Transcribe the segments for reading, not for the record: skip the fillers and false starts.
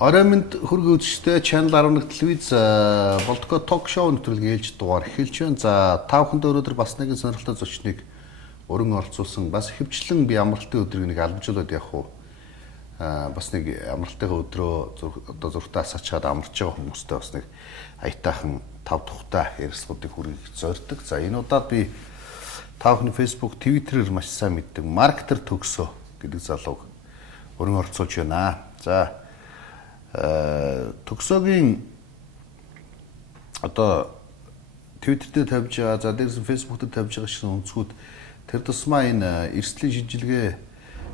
Орой минь хөргөө үзэгчтэй Channel 11 телевиз болтгоо ток шоу нэвтрүүлгийн ээлж дугаар эхэлж байна. За та бүхэнд өнөөдөр бас нэгэн сонирхолтой зочныг өргөн оролцуулсан. Бас ихэвчлэн би амралтын өдрийг нэг албажуулаад явах уу. Бас нэг амралтын өдрөө одоо зургатаа асаачаад амарч байгаа хүмүүстэй бас нэг аятайхан тав тухтай ярилцлагуудыг хүргэх зорддог. За энэ удаад би та бүхний Facebook, Twitter-ээр маш сайн мэддэг маркетер төгсөө гэдэг залууг өргөн оролцуулж байна. За төгсөөгийн одоо Twitter дээр тавьж байгаа, за дээрээс Facebook дээр тавьж байгаа шиг өнцгүүд тэр тусмаа энэ эрсдлийн шинжилгээ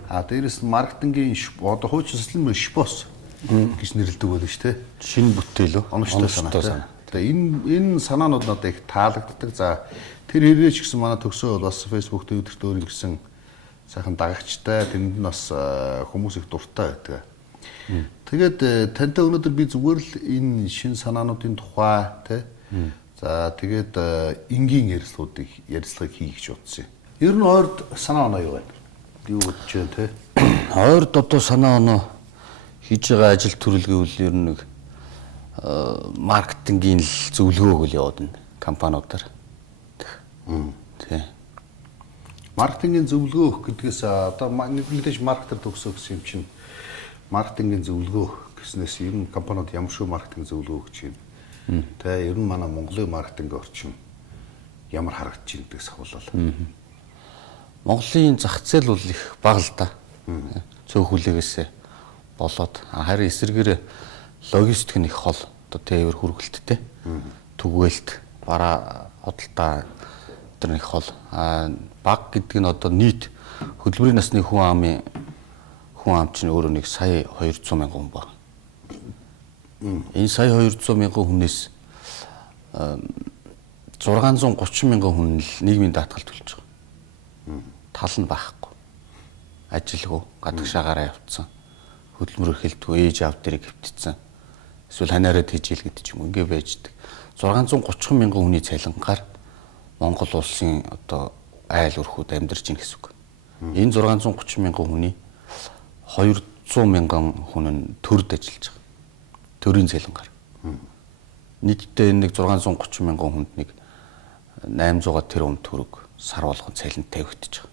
дээрээс маркетингийн одоо хуучин сэтлэн шпос гэж нэрлэдэг байдаг шүү дээ. Шинэ бүтээл үү? Оновчтой санаа. Тэгээ энэ санаанууд надад их таалагддаг. За тэр хэрэг ч гэсэн манай төгсөө бол бас Facebook, Twitter дээр ингэсэн сайхан дагагчтай, тэнд нь бас хүмүүс их дуртай байдаг. Тэгээд тантай өнөөдөр би зүгээр л энэ шин санаануудын тухай тий. За тэгээд энгийн ярилцлагыг хийх гэж бодсон юм. Ер нь ойрд санаа оноо юу вэ? Юу бодож байна тий? Ойрд одоо санаа оноо хийж байгаа ажил төрөлгөөл ер нь нэг маркетингийн л зөвлөгөө өгөл яваад байна компаниудаар. Тий. Маркетингийн зөвлөгөө өгөх гэдгээс одоо нэг мэдээж маркетер төгсөө гэсэн юм чинь маркетингийн зөвлөгөө гэснээс ер нь компаниуд ямар шүү маркетинг зөвлөгөө өгч байна. Тэ ер нь манай Монголын маркетинг орчин ямар харагдаж байна гэдгээс ахуулбал. Монголын зах зээл бол их бага л да. Цөөхүлэгээс болоод харин эсэргээр логистик нь их хол одоо тээвэр хүргэлттэй. Түгээлт, бараа хөдөлთა тэр их хол. Баг гэдэг нь одоо нийт хөдөлмөрийн насны хүн ам чинь өөрөө нэг сая 200 мянган хүн байна. Энэ сая 200 мянган хүнээс 630 мянган хүн л нийгмийн даатгалд төлж байгаа. Тал нь байхгүй. Ажилгүй, гадагшаагаараа явцсан. Хөдөлмөр эрхэлдэггүй, ээж аав дээрээ хэвтцсэн. Эсвэл ханаараа тэжээл гэдэг ч юм ингээ байждаг. 630 мянган хүний цалингаар Монгол улсын одоо айл өрхүүд амьдарч ийн гэсэн үг. Энэ 630 мянган хүний 200 мянган хүн нь төрд ажиллаж байгаа. Төрийн цалингаар. Нийтдээ нэг 630 мянган хүнд нэг 800 тэрбум төгрөг сар болгон цалин тавигдчих.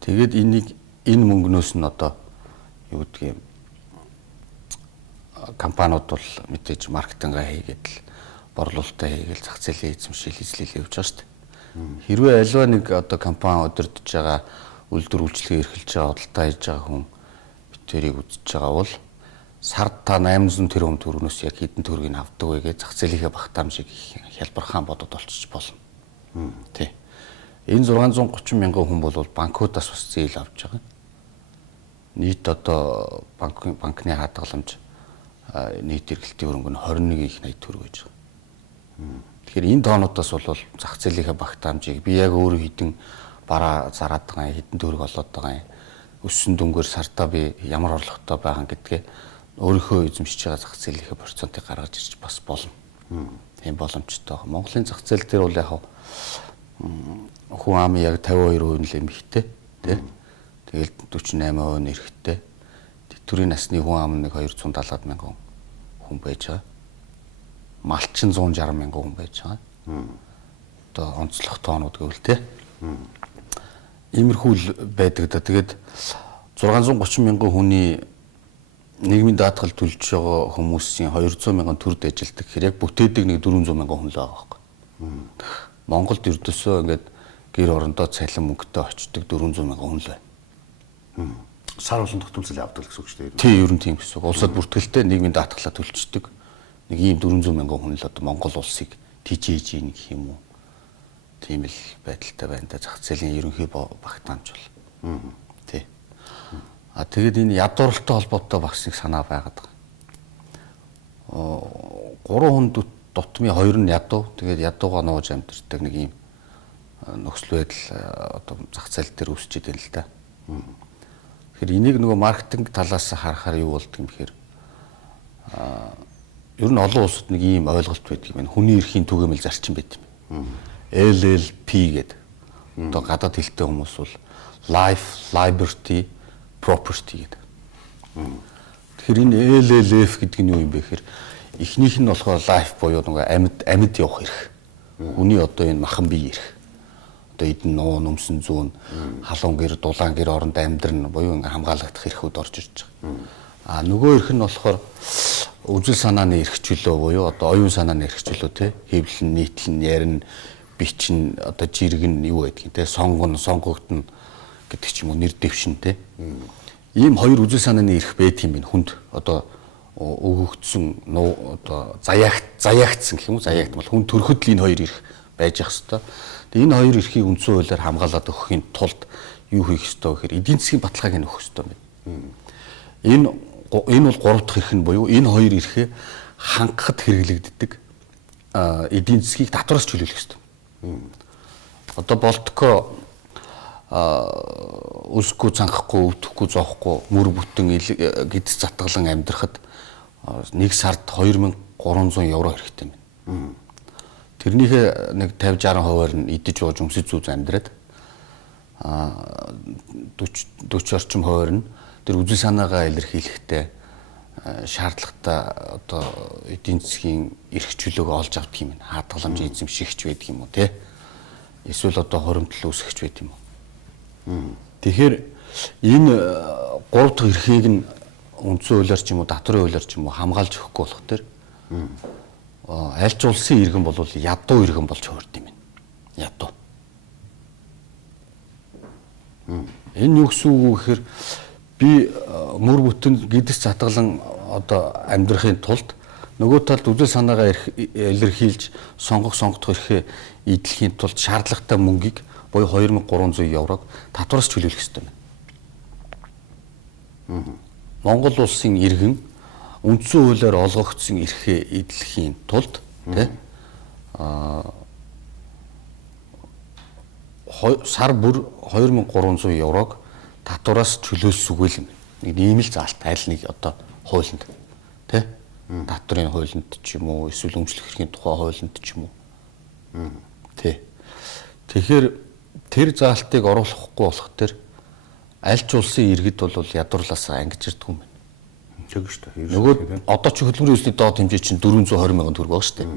Тэгээд энэ мөнгнөөс нь одоо юу гэдгийг компаниуд бол мэдээж маркетингаа хийгээд л борлуулалтаа хийгээл зах зээлийн эзэмшил эзлэл явьж байгаа шүү дээ. Хэрвээ альва нэг одоо компани удирдах байгаа үйлдвэр үйлчлэгээ эрхэлж байгаа худалдаа хийж байгаа хүн битэрийг үзэж байгаа бол сард та 800 тэрбум төгрөгнөөс яг хэдэн төгрөгийг авдаг вэ гэж зах зээлийнхээ багтаамжийг хялбархан бодод олчиж болно. Тий. Энэ 630 мянган хүн бол банкудаас бас зээл авч байгаа. Нийт одоо банкны хадгаламж нийт эргэлтийн хөрөнгө нь 21 их 80 төгрөг гэж байгаа. Тэгэхээр энэ тоонуудаас бол зах зээлийнхээ багтаамжийг би яг өөрөө хідэн бараа зараад байгаа хэдэн төгрөг олоод байгаа юм. Өссөн дүнгээр сартаа би ямар орлоготой байгаа гэдгээ өөрийнхөө эзэмшиж байгаа зах зээлийнхээ процентыг гаргаж ирж бас болно. Тийм боломжтой байна. Монголын зах зээл дээр бол яг хүн амын яг 52% л эмэгтэй тий. Тэгэл 48% нь эрэгтэй. Тэтгэврийн насны хүн ам нэг 270 мянган хүн байж байгаа. Малчин 160 мянган хүн байж байгаа. Одоо онцлог тоонууд гэвэл тий. Иймэрхүү л байдаг да. Тэгээд 630 мянган хүний нийгмийн даатгал төлж байгаа хүмүүсийн 200 мянган төрд ажилтдаг. Тэгэхээр яг бүтээдэг нэг 400 мянган хүн л байгаа байхгүй. Монголд ердөөсөө ингээд гэр орондоо цалин мөнгөтэй очдог 400 мянган хүн л байна. Сар болон тогтмол авдаг гэсэн үг шүү дээ. Тий, ер нь тийм гэсэн үг. Улсад бүртгэлтэй нийгмийн даатгалаа төлждөг. Нэг ийм 400 мянган хүн л одоо Монгол улсыг тижээж ийн гэх юм уу. Тийм л байдалтай байна да. Зах зээлийн ерөнхий багтаамж бол. Тий. Тэгээд энэ ядууралтай холбоотой багс нэг санаа байгаад байгаа. 3 хүн дутмын 2 нь ядуу. Тэгээд ядуугаа нууж амьдэрдэг нэг ийм нөхцөл байдал одоо зах зээл дээр үүсчихэд байна л да. Тэгэхээр энийг нөгөө маркетинг талаас харахаар юу болдг юм бэхээр ер нь олон улсад нэг ийм ойлголт байдаг юм байна. Хүний эрхийн түгээмэл зарчим байт юм. LLP гэдэг. Одоо гадаад хэлтэй хүмүүс бол life, liberty, property гэдэг. Тэгэхээр энэ LLF гэдэг нь юу юм бэ гэхээр эхнийх нь болохоор life буюу нэг амьд явах эрх. Хүний одоо энэ махан бие эрх. Одоо эдэн нуун өмсөн зүүн халуун гэр дулаан гэр оронд амьдрын буюу ингээ хамгаалагдах эрхүүд орж ирж байгаа. А нөгөө эрх нь болохоор үзэл санааны эрхчлөө буюу одоо оюун санааны эрхчлөө тий хэвлэн нийтлэн ярин бичин одоо жиргэн юу байдгийг тий сонгон сонгогдно гэдэг ч юм уу нэр дэвшин тий ийм хоёр үзэл санааны эрх байдаг юм байна хүнд одоо өгөгдсөн одоо заяагдсан гэх юм уу заяагдмал хүн төрөхөд л энэ хоёр эрх байж ах хэвээр. Тэгээ энэ хоёр эрхийг үндсэн хуулиар хамгаалаад өгөхийн тулд юу хийх ёстой гэхээр эдийн засгийн баталгааг нь өгөх ёстой байна. Энэ бол гурав дахь эрх нь буюу энэ хоёр эрхээ хангахад хэрэглэгддэг эдийн засгийг татвараас чөлөөлөх ёстой. Одоо болтко өсөхгүй цанхахгүй өвдөхгүй зоохгүй мөр бүтэн гидс затгалан амьдрахад нэг сард 2300 евро хэрэгтэй байна. Тэрнийхээ нэг 50-60% нь идэж ууж өмсөж зүүж амьдраад 40 орчим хувиар нь тэр үзэл санаагаа илэрхийлэхдээ шаардлагатай одоо эдийн засгийн эрх чөлөөгөө олж авдаг юм байна. Хадгаламж эзэмшигч байдаг юм уу те? Эсвэл одоо хоримтлал үүсгэж байдаг юм уу? Тэгэхээр энэ гурав дахь эрхийг нь үндсэн хуулиар ч юм уу татварын хуулиар ч юм уу хамгаалж өгөхгүй болох төр аль ч улсын иргэн бол ядуу иргэн болж хуурд юм байна. Ядуу. Энэ юу гэсэн үг вэ гэхээр би мөр бүтэн гидс затгалан одоо амьдрахын тулд нөгөө талд үзэл санаагаа илэрхийлж сонгох эрхээ эдлэхийн тулд шаардлагатай мөнгийг буюу 2300 еврог татвараас чөлөөлөх ёстой байна. Монгол улсын иргэн үндсэн хуулиар олгогдсон эрхээ эдлэхийн тулд сар бүр 2300 еврог татвараас чөлөөлсөгүй юм. Нэг ийм л заалт аль нэг одоо хуулинд тий татврын хуулинд ч юм уу эсвэл өмчлөх эрхийн тухай хуулинд ч юм уу тий. Тэгэхээр тэр заалтыг оруулахгүй болох тэр аль ч улсын иргэд бол ядуурлаасаа ангиж ирдэг юм байна. Тэг шүү дээ. Нөгөө одоо ч хөдөлмөрийн өсний доод хэмжээ чинь 420 мянган төгрөг байгаа шүү дээ.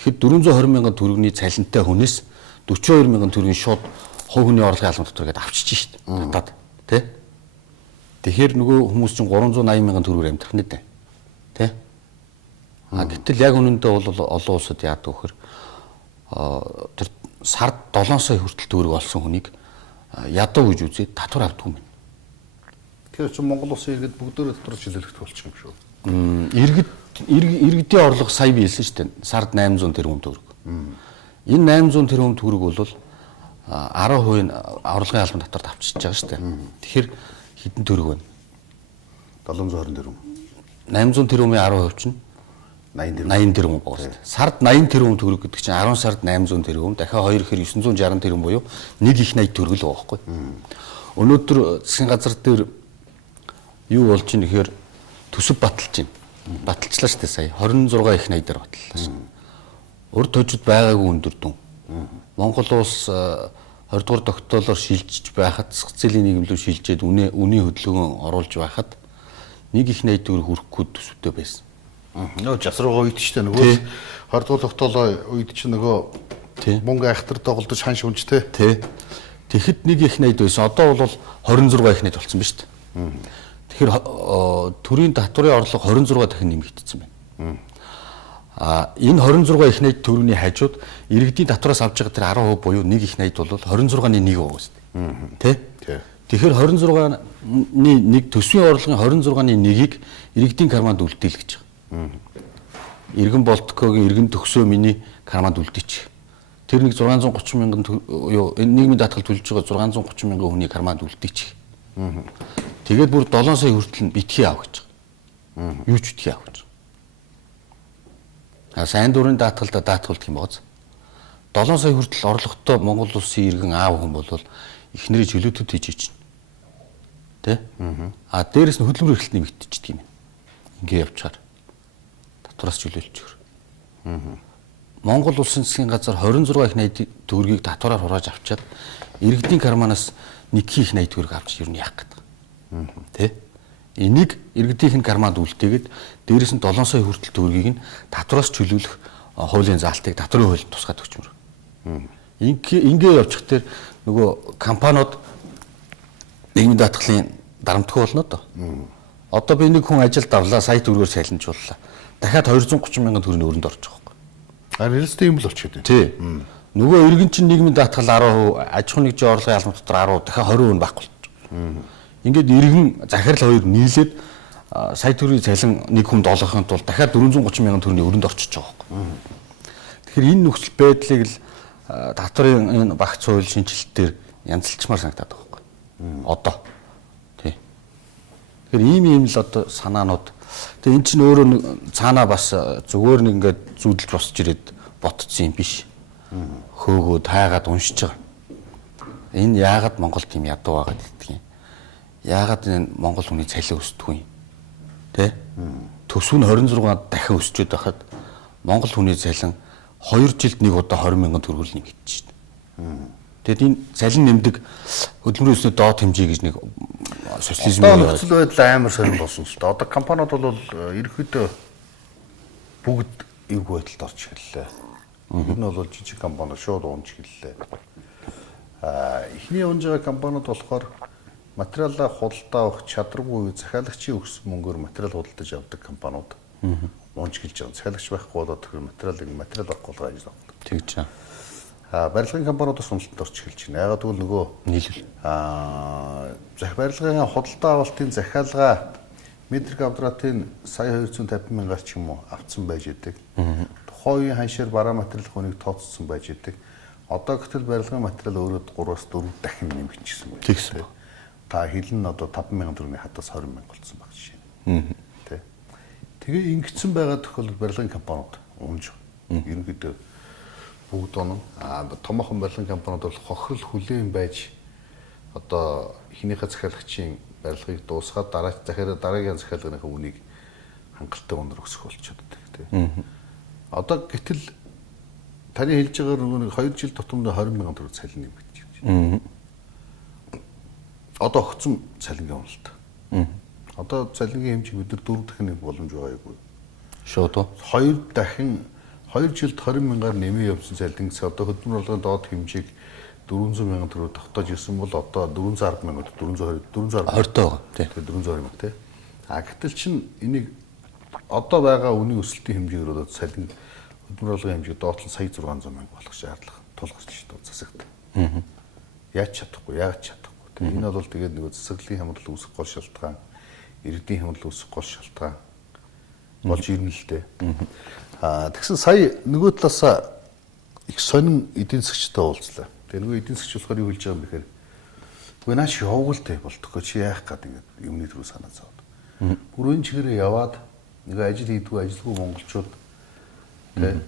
Тэгэхээр 420 мянган төгрөгийн цалинтай хүнээс 42 мянган төгрөгийн шууд хувь хүний орлогын албан татвар гэдээ авчиж шүү дээ. Татаад тий. Тэгэхээр нөгөө хүмүүс чинь 380 мянган төгрөгөөр амьдрах нэ дээ. Тий. А гэтэл яг үнэндээ бол олон улсад яадаг вөхөр тэр сард 7 сая хүртэл төгрөг олсон хүнийг ядуу гэж үзээд татвар авдаг юм байна. Тэгэхээр чи Монгол улсын иргэд бүгдөө татвар чөлөөлөх болчих юм шүү. Иргэдийн орлого сая биелсэн шүү дээ. Сард 800 тэрбум төгрөг. Энэ 800 тэрбум төгрөг бол 10% нь орлогын албан татварт авчиж байгаа шүү дээ. Тэгэхээр хэдэн төгрөг байна? 720 тэрбум. 800 тэрбумын 10% чинь 80 тэрбум байгаа шүү дээ. Сард 80 тэрбум төгрөг гэдэг чинь 10 сард 800 тэрбум дахиад 2 гэхээр 960 тэрбум буюу нэг их 80 төгрөг л байгаа байхгүй. Өнөөдөр засгийн газар дээр юу болж ийн гэхээр төсөв баталж байна. Баталчлаа шүү дээ сая 26 их 80 дээр баталлаа шүү. Урд хожид байгаагүй өндөр дүн. Монгол улс 20 дугаар тогтоолоор шилжиж байхад засаг зээлийн нийгэмлүү шилжээд үнийн хөдөлгөөн оруулж байхад нэг их 80 төгрөг хүрэхгүй төсөвтэй байсан. Нөө жасруугаа үед ч нөгөө 20 дугаар тогтоолоо үед ч нөгөө мөнгө айхтар доголдож хань шүнжтэй. Тий. Тэгэхэд нэг их 80 байсан. Одоо бол 26 их 80 болсон ба шүү дээ. Тэгэхээр төрийн татварын орлого 26 дахин нэмэгдсэн байна. Энэ 26 их 80 төгрөгийн хажууд иргэдийн татвараас авж байгаа тэр 10% буюу нэг их 80 бол 26-ны 1 байгаа шүү дээ. Тэ? Тэгэхээр 26-ны 1 төсвийн орлогын 26-ны 1-ийг иргэдийн карманд үлдээлгэж байгаа. Иргэн болткогийн иргэн төгсөө миний карманд үлдээчих. Тэр нэг 630 мянган юу энэ нийгмийн даатгал төлж байгаа 630 мянган хүний карманд үлдээчих. Тэгээд бүр 7 сая хүртэл битгий ав гэж байгаа. Юу ч битгий ав гэж. Сайн дурын даатгалда даатгалт юм бооз. 7 сая хүртэл орлоготой Монгол улсын иргэн аав хүн бол эхнэрээ чөлөөтөд хийж чинь. Тэ? Дээрэс нь хөдөлмөр эрхлэлт нэмэгдчихдэг юм. Ингээ явчихаар татвараас чөлөөлж өгөр. Монгол улсын засгийн газар 26 их 80 төгрөгийг татвараар хурааж авчаад иргэдийн карманаас нэг их 80 төгрөг авч юу яах гэдэг. Тэ? Энийг иргэдийнх нь карманд үлдээгээд дээрээс нь 7 сая хүртэл төгрөгийг нь татвараас чөлөөлөх хуулийн заалтыг татварын хуульд тусгаад өгчмөр. Ингээ явчих дээр нөгөө компаниуд нийгмийн даатгалын дарамтгүй болно доо. Одоо би нэг хүн ажилд авлаа, сая төгрөгөөр сайланжууллаа. Дахиад 230 мянган төгрөгийн өрөнд орж байгаа байхгүй. Харин эрсдэл юм л болчиход байна. Тий. Нөгөө иргэн чинь нийгмийн даатгал 10%, аж ахуйн нэгжийн орлогын албан дотор 10%, дахиад 20% байхгүй болчих. Ингээд иргэн захирал хоёр нийлээд сая төгрөгийн цалин нэг хүнд олгохын тулд дахиад 430 мянган төгрөгийн өрөнд орчиж байгаа байхгүй. Тэгэхээр энэ нөхцөл байдлыг л татварын энэ багц хууль шинжилтээр янзлчмаар санагдаад байгаа байхгүй. Одоо. Тий. Тэгэхээр ийм л одоо санаанууд. Тэгээ эн чинь өөрөө цаанаа бас зүгээр нэг ингээд зүүдэлж босч ирээд ботцсон юм биш. Хөөгөөд хайгаад уншиж байгаа. Энэ яагаад Монголд тийм ядуу байгаад идэх юм? Яагаад энэ Монгол хүний цалин өсдөггүй юм? Тэ? Төсөв нь 26 дахин өсчөөд байхад Монгол хүний цалин 2 жилд нэг удаа 20 мянган төгрөг нэмэгдэж байна. Тэгэд энэ цалин нэмдэг хөдөлмөрийн өснөө доод хэмжээ гэж нэг социализм нөхцөл байдал амар сонирн болсон л да. Одоо компаниуд бол ерөөхдөө бүгд эвг байдалд орж эхэллээ. Энэ нь бол жижиг компани шууд унж эхэллээ. Эхний унж байгаа компаниуд болохоор материалаа худалдаа авах чадваргүй захиалагчийн өгсөн мөнгөөр материал худалдаж авдаг компаниуд унж эхэлж байгаа. Захиалагч байхгүй болоод тэр материал авахгүй байгаа гэж байна. Тэгж чам. Барилгын компаниудаас уналтанд орж эхэлж байна. Ягаад гэвэл нөгөө нийлүүл барилгын худалдаа авалтын захиалга метр квадратын сая 250 мянгаар ч юм уу авцсан байж идэг. Тухайн үеийн ханшаар бараа материал хүнийг тооцсон байж идэг. Одоо гэтэл барилгын материал өөрөө 3-аас 4 дахин нэмэгдчихсэн байна. Тэгсэн. Та хэлэн одоо 50000 төгрөгийн хадаас 20000 болсон баг жишээ. Тэ. Тэгээ ингэсэн байгаа тохиолдолд барилгын компаниуд унж ерөнхийдөө бүгд оноо томоохон барилгын компаниуд бол хохирол хүлээн байж одоо эхнийхээ захиалагчийн барилгыг дуусгаад дараагийн захиалгынхаа үнийг хангалттай өндөр өсгөх болчиход байдаг тийм. Одоо гэтэл таны хэлж байгаагаар нэг 2 жил тутамд 20,000 төгрөг цалин нэмэгдэж байна. Одоо огцом цалингийн уналт. Одоо цалингийн хэмжээ бид нар 4 дахин нэмэх боломж байгаа юу? Шууд уу? 2 дахин 2 жилд 20,000-аар нэмээ явсан цалин гэсэн одоо хөдөлмөр болгоны доод хэмжээг 400,000 төгрөг тогтоож ирсэн бол одоо 410,000 420 байгаа тийм 420,000 тийм. Гэтэл чин энийг одоо байгаа үнийн өсөлтийн хэмжээгээр одоо цалин хөдөлмөр болгоны хэмжээ доотлон сая 600,000 болох шаардлага тулгарч шүү дээ засагт. Яаж чадахгүй, яаж чадахгүй. Тийм энэ бол тэгээд нөгөө засаглалын хямрал үүсэх гол шалтгаан, иргэдийн хямрал үүсэх гол шалтгаан болж ирнэ л дээ. Тэгсэн сая нөгөө талаас их сонин эдийн засгчтай уулзлаа. Тэгээ нөгөө эдийн засгч болохоор юу хэлж байгаа юм бэхээр үгүй нааш явуултай болтгоо чи яах гээд ингэ юмны төрөө санаа зовд. Бүр энэ чигээрээ яваад нөгөө ажил хийдгүү ажилгүй монголчууд тэ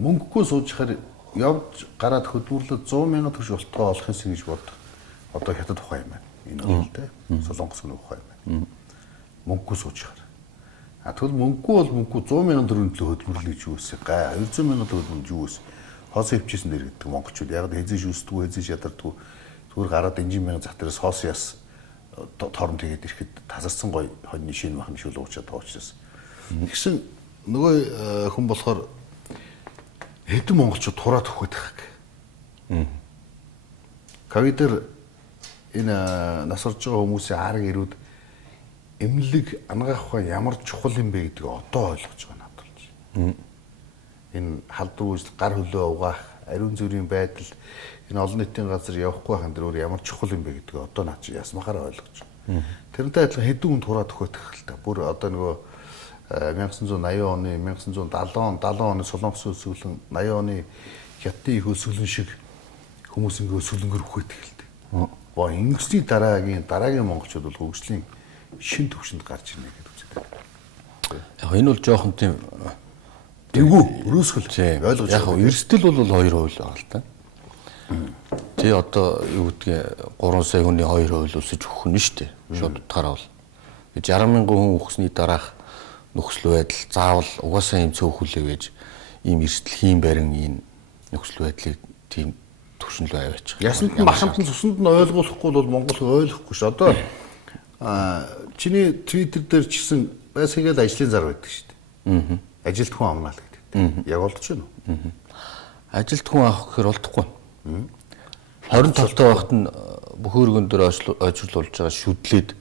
мөнгөгүй суужхаар явж гараад хөдөлмөрлөд 100,000 төгрөг болтгоо олох юмсан гэж бод. Одоо хятад ухаан юм байна. Энэ бол тэ солонгос гүн ухаан юм байна. Мөнгөгүй суужхаар. Тэгвэл мөнгөгүй бол мөнгөгүй 100,000 төгрөгийн төлөө хөдөлмөрлөе гэж юу вэ? 200,000 төгрөг юу вэ? Хоос хөвчсэн дэр гэдэг монголчууд яг хэзээ шүсдэггүй хэзээ шадардаг зүгээр гараад инжин мянга зах дээрээс хоос яс тоорн тэгээд ирэхэд тасарсан гой хоньны шин махны шүл уучаад байгаа учраас. Тэгсэн нөгөө хүн болохоор хэдэн монголчууд тураад өгөх гэдэг. Ковидэр энэ нас орж байгаа хүмүүсийн арга ирүүд эмнэлэг ангаах ухаан ямар чухал юм бэ гэдгийг одоо ойлгож байгаа надад болж. Энэ халдвар үйлс гар хөлөө угаах, ариун зүрийн байдал энэ олон нийтийн газар явахгүй хань дээр ямар чухал юм бэ гэдгийг одоо наа чи ясмахаараа ойлгож байна. Тэрнтэй адилхан хэдэн хүн тураад өгөх л та. Бүр одоо нөгөө 1980 оны, 1970 оны солонгос өсвөлэн 80 оны хятадын их өсвөлэн шиг хүмүүс ингээ өсвөлөнгөр өгөх хэлдэг. Боо ингэсний дараагийн монголчууд бол хөгжлийн шин төвшөнд гарч ирнэ гэж үздэг. Яг энэ бол жоохон тийм тэгвүү өрөөсгөл ойлгож яг эрсдэл бол 2% байгаа л та. Тэ одоо юу гэдгийг 3 сая хүний 2% өсөж өгөх нь шүү дээ. Шууд утгаараа бол 60,000 хүн өгсөний дараах нөхцөл байдал заавал угаасаа юм цөөхөлөө гэж ийм эрсдэл барин ийм нөхцөл байдлыг тийм төвшинлөө аваачих. Ясанд нь махамтан цуснд нь ойлгуулахгүй бол Монгол ойлгохгүй ш. Одоо чиний Twitter дээр ч гэсэн бас игээд ажлын зар байдаг шүү дээ. Ажилт хүн амнаал гэдэг. Яг олдож байна уу? Ажилт хүн авах гэхээр олдохгүй. 25 таа багт нь бүх өргөн дээр ойжруулж байгаа шүдлээд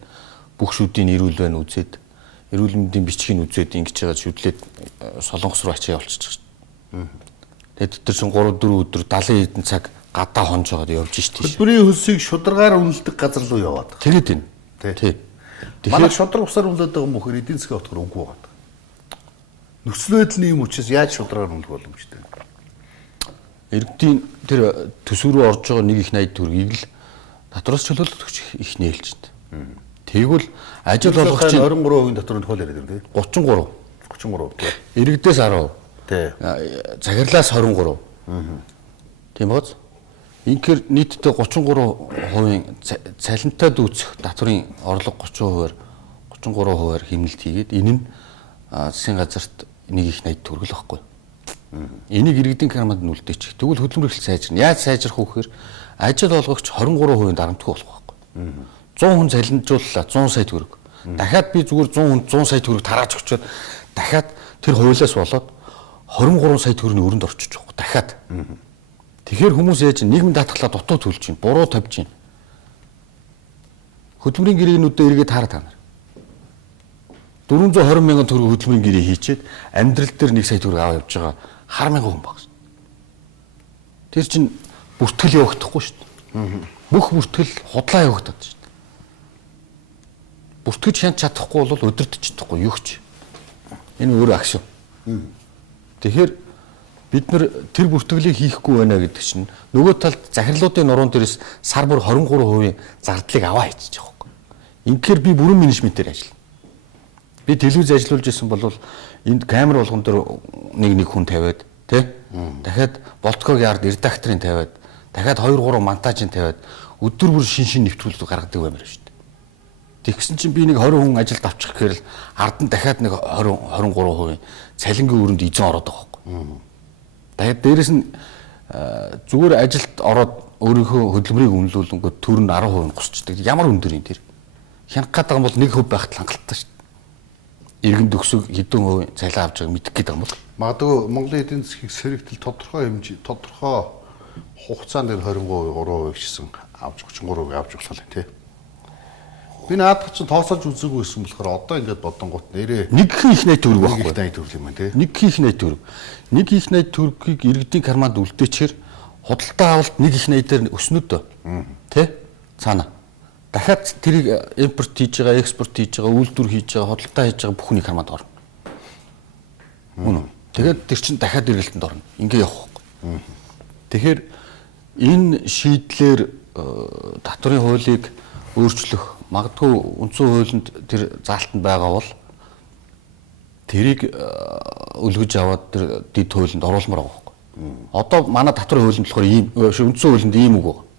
бүх шүдийн эрүүл байна үзээд эрүүл мэндийн бичгийг үзээд ингэж байгаа шүдлээд Солонгос руу ачаа явуулчих шүү. Тэгээд тэр чинь 3 4 өдөр 70 хэдэн цаг гадаа хонж байгаад явж штий. Хөдөлмөрийн хөлсийг шударгаар үнэлдэг газар руу яваад. Тэгээд энэ. Тий. Манай шудраг усаар үнэлээд байгаа мөхөр эдийн засгийн утгаар үгүй байна. Нөхцөл байдал ийм учраас яаж шударгаар үнэлэх боломжтой вэ? Иргэдийн тэр төсөв рүү орж байгаа нэг их 80 төгрөгийг л татвараас чөлөөлөгч их нээлж байна. Тэгвэл ажил олгогчийн 23% дотор нь хөл яриад байна тий. 33. Тий. Иргэдээс 10%. Тий. Захирлаас 23%. Тийм бооз. Инхээр нийтдээ 33%-ийн цалинтай дүүцэх татврын орлого 30%-аар 33%-аар хэмнэлт хийгээд энэ нь засгийн газарт нэг их 80 төгрөг л байхгүй. Энийг иргэдийн карманд нь үлдээчих. Тэгвэл хөдөлмөр эрхлэл сайжирна. Яаж сайжрах вэ гэхээр ажил олгогч 23% дарамтгүй болох байхгүй. 100 хүн цалинжууллаа 100 сая төгрөг. Дахиад би зүгээр 100 хүн 100 сая төгрөг тарааж өгчөөд дахиад тэр хуулиас болоод 23 сая төгрөгийн өрөнд орчиж байгаа. Дахиад. Тэгэхээр хүмүүс яаж нийгэм даатгалаа дутуу төлж чинь, буруу тавьж чинь. Хөдөлмөрийн гэрээнүүдээ эргээд таараа та нар. 420 мянган төгрөг хөдөлмөрийн гэрээ хийчихэд амьдрал дээр 1 сая төгрөг аваа явж байгаа хар мянган хүн баг. Тэр чинь бүртгэл явагдахгүй шүү дээ. Бүх бүртгэл худлаа явагдаад шүү дээ. Бүртгэж хянч чадахгүй бол өдөртөж чадахгүй юу ч. Энэ өөр агш. Тэгэхээр бид нар тэр бүртгэлийг хийхгүй байна гэдэг чинь нөгөө талд захирлуудын нуруунд дээрээс сар бүр 23% зардлыг аваа хийчих жоохгүй. Инхээр би бүрэн менежментээр ажиллана. Би телевиз ажиллуулж исэн бол энд камер болгон дээр нэг хүн тавиад тий дахиад болтгогийн ард редакторын тавиад дахиад 2 3 монтажийн тавиад өдөр бүр шин нэвтрүүлэг гаргадаг баймаар шүү дээ. Тэгсэн чинь би нэг 20 хүн ажилд авчих гэхээр л ард нь дахиад нэг 20 23% цалингийн өрөнд эзэн ороод байгаа байхгүй. Тэгээд дээрэс нь зүгээр ажилд ороод өөрийнхөө хөдөлмөрийг үнэлүүлэнгүүт төр нь 10% гусчдаг. Ямар өндөр юм тэр. Хянах гэдэг юм бол 1% байхад хангалттай шүү дээ. Иргэн төгсөг хэдэн хувийн цалин авч байгааг мэдэх гэдэг юм бол магадгүй Монголын эдийн засгийг сэрэгтэл тодорхой хэмжээ тодорхой хугацаанд 23% гişсэн авч 33% авч болох юм тий. Би наадах чинь тооцоолж үзээгүй байсан болохоор одоо ингээд бодонгууд нэрээ нэг их 80 төгрөг байхгүй. 80 төгрөг юм байна тий. Нэг их 80 төгрөг. Нэг их 80 төгрөгийг иргэдийн карманд үлдээчихэр худалдаа авалт нэг их 80 дээр өснөд тий. Цаана. Дахиад тэрийг импорт хийж байгаа, экспорт хийж байгаа, үйлдвэр хийж байгаа, худалдаа хийж байгаа бүхний карманд орно. Үнэ. Тэгээд тэр чинь дахиад эргэлтэнд орно. Ингээ явах байхгүй. Тэгэхээр энэ шийдлэр татврын хуулийг өөрчлөх магадгүй үндсэн хуулинд тэр заалтанд байгаа бол тэрийг өлгөж аваад тэр дэд хуулинд оруулмаар байгаа байхгүй. Одоо манай татврын хуулинд болохоор ийм үндсэн хуулинд ийм үг байна.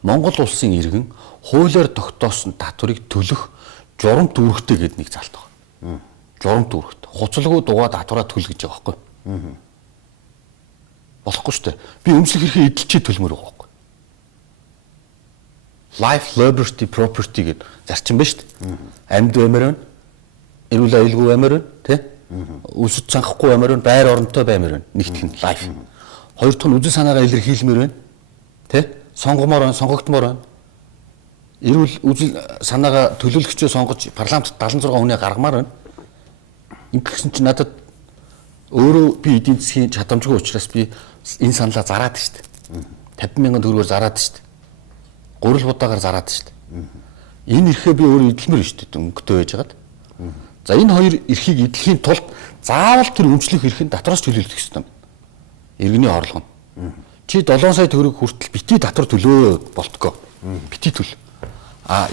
Монгол улсын иргэн хуулиар тогтоосон татварыг төлөх журам дүүрэгтэй гэдэг нэг заалт байна. Журам дүүрэгт. Хуцалгүй дугаа татвараа төлөх гэж байгаа байхгүй. Болохгүй шүү дээ. Би өмчлөх хэрэг эдэлчээ төлмөр байгаа байхгүй. Life, liberty, property гэдэг зарчим байна шүү дээ. Амьд баймаар байна. Эрүүл аюулгүй баймаар байна, тий? Үсэд цанхахгүй баймаар байна, байр оронтой баймаар байна. Нэгтгэх нь life. Хоёр дахь нь үзэл санаагаа илэрхийлмээр байна. Тий? Сонгомоор байна, сонгогдмоор байна. Эрүүл үзэл санаагаа төлөөлөгчөө сонгож парламентд 76 хүнээ гаргамаар байна. Ингэсэн чинь надад өөрөө би эдийн засгийн чадамжгүй учраас би энэ саналаа зараад штт. 50 мянган төгрөгөөр зараад штт. Гурил будаагаар зараад штт. Энэ эрхээ би өөрөө эдэлмэр штт өнгөтэй байжгаад. За энэ хоёр эрхийг эдлэхийн тулд заавал тэр өмчлөх эрх нь татвараас төлөвлөх ёстой юм. Иргэний орлого нь. Чи 7 сая төгрөг хүртэл бити татвар төлөө болтгоо. Бити төл.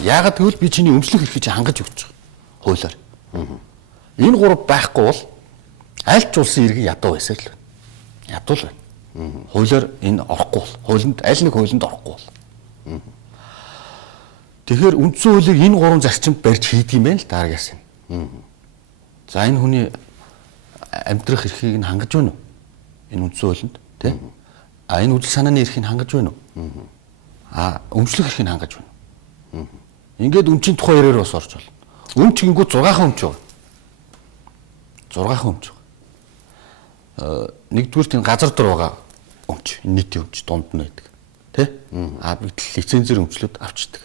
Яагаад гэвэл би чиний өмчлөх эрхийг хангаж өгч байгаа. Хуулиар. Энэ гурав байхгүй бол аль ч улсын иргэн ядуу байсаар л байна. Ядуу л байна. Хуулиар энэ орохгүй бол хуулинд аль нэг хуулинд орохгүй бол. Тэгэхээр үндсэн хуулийг энэ гурван зарчимд барьж хийдэг юм байна л дараагаас нь. За энэ хүний амьдрах эрхийг нь хангаж байна уу? Энэ үндсэн хуулинд тий? Энэ үзэл санааны эрхийг хангаж байна уу? Өмчлөх эрхийг хангаж байна. Ингээд өмчийн тухай яриаар бас орж байна. Өмч гингүү 6хан өмч байгаа. 6хан өмч байгаа. Нэгдүгээр тийм газар дор байгаа өмч, нийтийн өмч дунд нь байдаг. Тэ? Лицензээр өмчлөд авчдаг.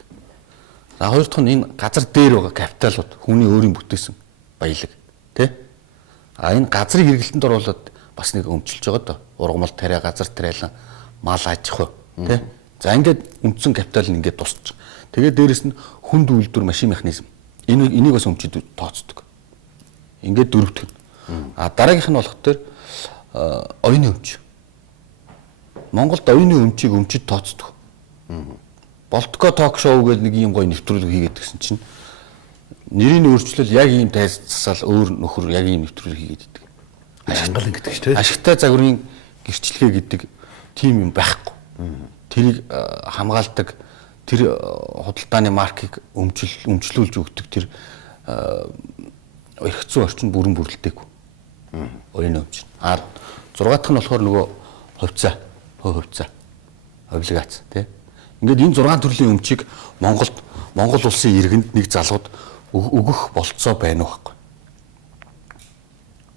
За хоёр дахь нь энэ газар дээр байгаа капиталууд хүний өөрийн бүтээсэн баялаг. Тэ? Энэ газрыг хэрэглэлтэнд оруулаад бас нэг өмчилж байгаа доо. Ургамал тариа, газар тариалан, мал аж ахуй. Тэ? За ингээд үндсэн капитал нь ингээд тусч. Тэгээд дээрэс нь хүнд үйлдвэр машин механизм. Энийг бас өмчөд тооцдог. Ингээд дөрөвдөг. Дараагийнх нь болохоор оюуны өмч. Монголд оюуны өмчийг өмчөд тооцдог. Болтко ток шоу гэдэг нэг юм гоё нэвтрүүлэг хийгээд гисэн чинь нэрийг өөрчлөл яг ийм тайз засаал өөр нөхөр яг ийм нэвтрүүлэг хийгээд идэг. Ашиглан гэдэг чинь тийм. Ашигтай загварын гэрчлэгээ гэдэг тийм юм байхгүй. Тэрийг хамгаалдаг тэр худалдааны маркийг өмчлүүлж өгдөг тэр эрх зүйн орчинд бүрэн бүрэлдэхүү. Оюуны өмч. 6 дахь нь болохоор нөгөө хувьцаа, облигац тий. Ингээд энэ 6 төрлийн өмчийг Монгол улсын иргэнд нэг залууд өгөх болцоо байна уу байхгүй.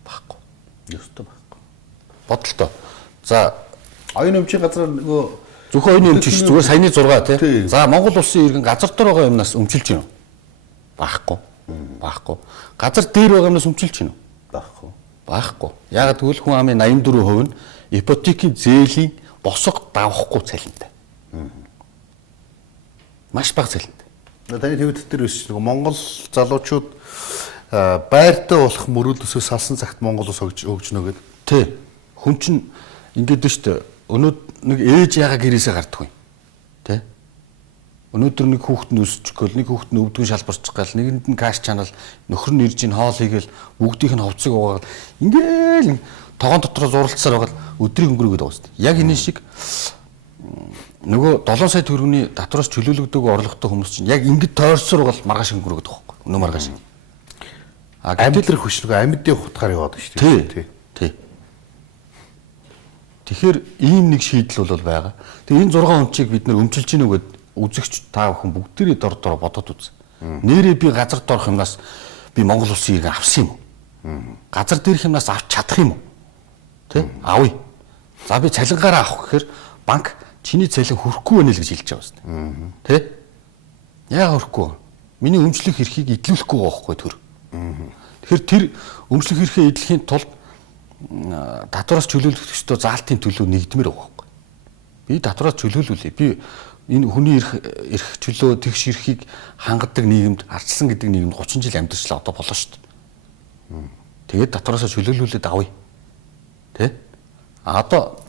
Баггүй. Ёстой баггүй. Бодолтой. За оюуны өмчийн газар нөгөө зөвхөн оюуны өмч шүү. Зүгээр саяны 6 тий. За Монгол улсын иргэн газар дор байгаа юмнаас өмчилж гинөө. Баггүй. Газар дээр байгаа юмнаас өмчилж гинөө. Баггүй. Яг тэгвэл хүн амын 84% нь ипотекийн зээлийн босго давахгүй цалинтай. Маш бага цалинтай. Таны твиттер дээр биш нөгөө Монгол залуучууд байртай болох мөрөөдөөсөө салсан цагт Монгол ус өгж өгнө гэдэг. Тий. Хүн чинь ингээд дээ шүү дээ. Өнөөдөр нэг ээж яага гэрээсээ гардаг юм. Тий. Өнөөдөр нэг хүүхэд нь өсчих гээл, нэг хүүхэд нь өвдгөн шалбарчих гээл, нэгэнд нь каш чанал, нөхөр нь ирж ин хоол хийгээл, бүгдийнх нь хувцсыг угаагаад ингээл тогоон дотроо зуралцсаар байгаа өдрийг өнгөрөөд байгаа шүү дээ. Яг энэ шиг нөгөө 7 сая төгрөгийн татвараас чөлөөлөгдөг орлоготой хүмүүс чинь яг ингэж тойрсоор бол маргааш өнгөрөөд байгаа байхгүй. Өнөө маргааш. Амьд дээр хөшрөг амьдын хутгаар яваад шүү дээ. Тий. Тэгэхээр ийм нэг шийдэл бол байгаа. Тэгээ энэ 6 өмчийг бид нэр өмчилж гинэ гэд үзэгч та бүхэн бүгдээрээ дор бодоод үз. Нэрээ би газар доорх юмнаас би Монгол улсын иргэн авсан юм уу? Газар дээрх юмнаас авч чадах юм уу? Тэ? Авъя. За би цалингаараа авах гэхээр банк чиний цалин хөрөхгүй байна л гэж хэлж байгаа юм. Тэ? Яагаад хөрөхгүй? Миний өмчлөх эрхийг эдлүүлэхгүй байгаа байхгүй төр. Тэгэхээр тэр өмчлөх эрхээ эдлэхийн тулд татвараас чөлөөлөх ёстой заалтын төлөө нэгдмээр байгаа байхгүй. Би татвараас чөлөөлүүлээ. Би энэ хүний эрх чөлөө тэгш эрхийг хангадаг нийгэмд ардчилсан гэдэг нийгэмд 30 жил амьдарчлаа одоо болоо шүү дээ. Тэгээд татвараасаа чөлөөлүүлээд авъя. Тэ? Одоо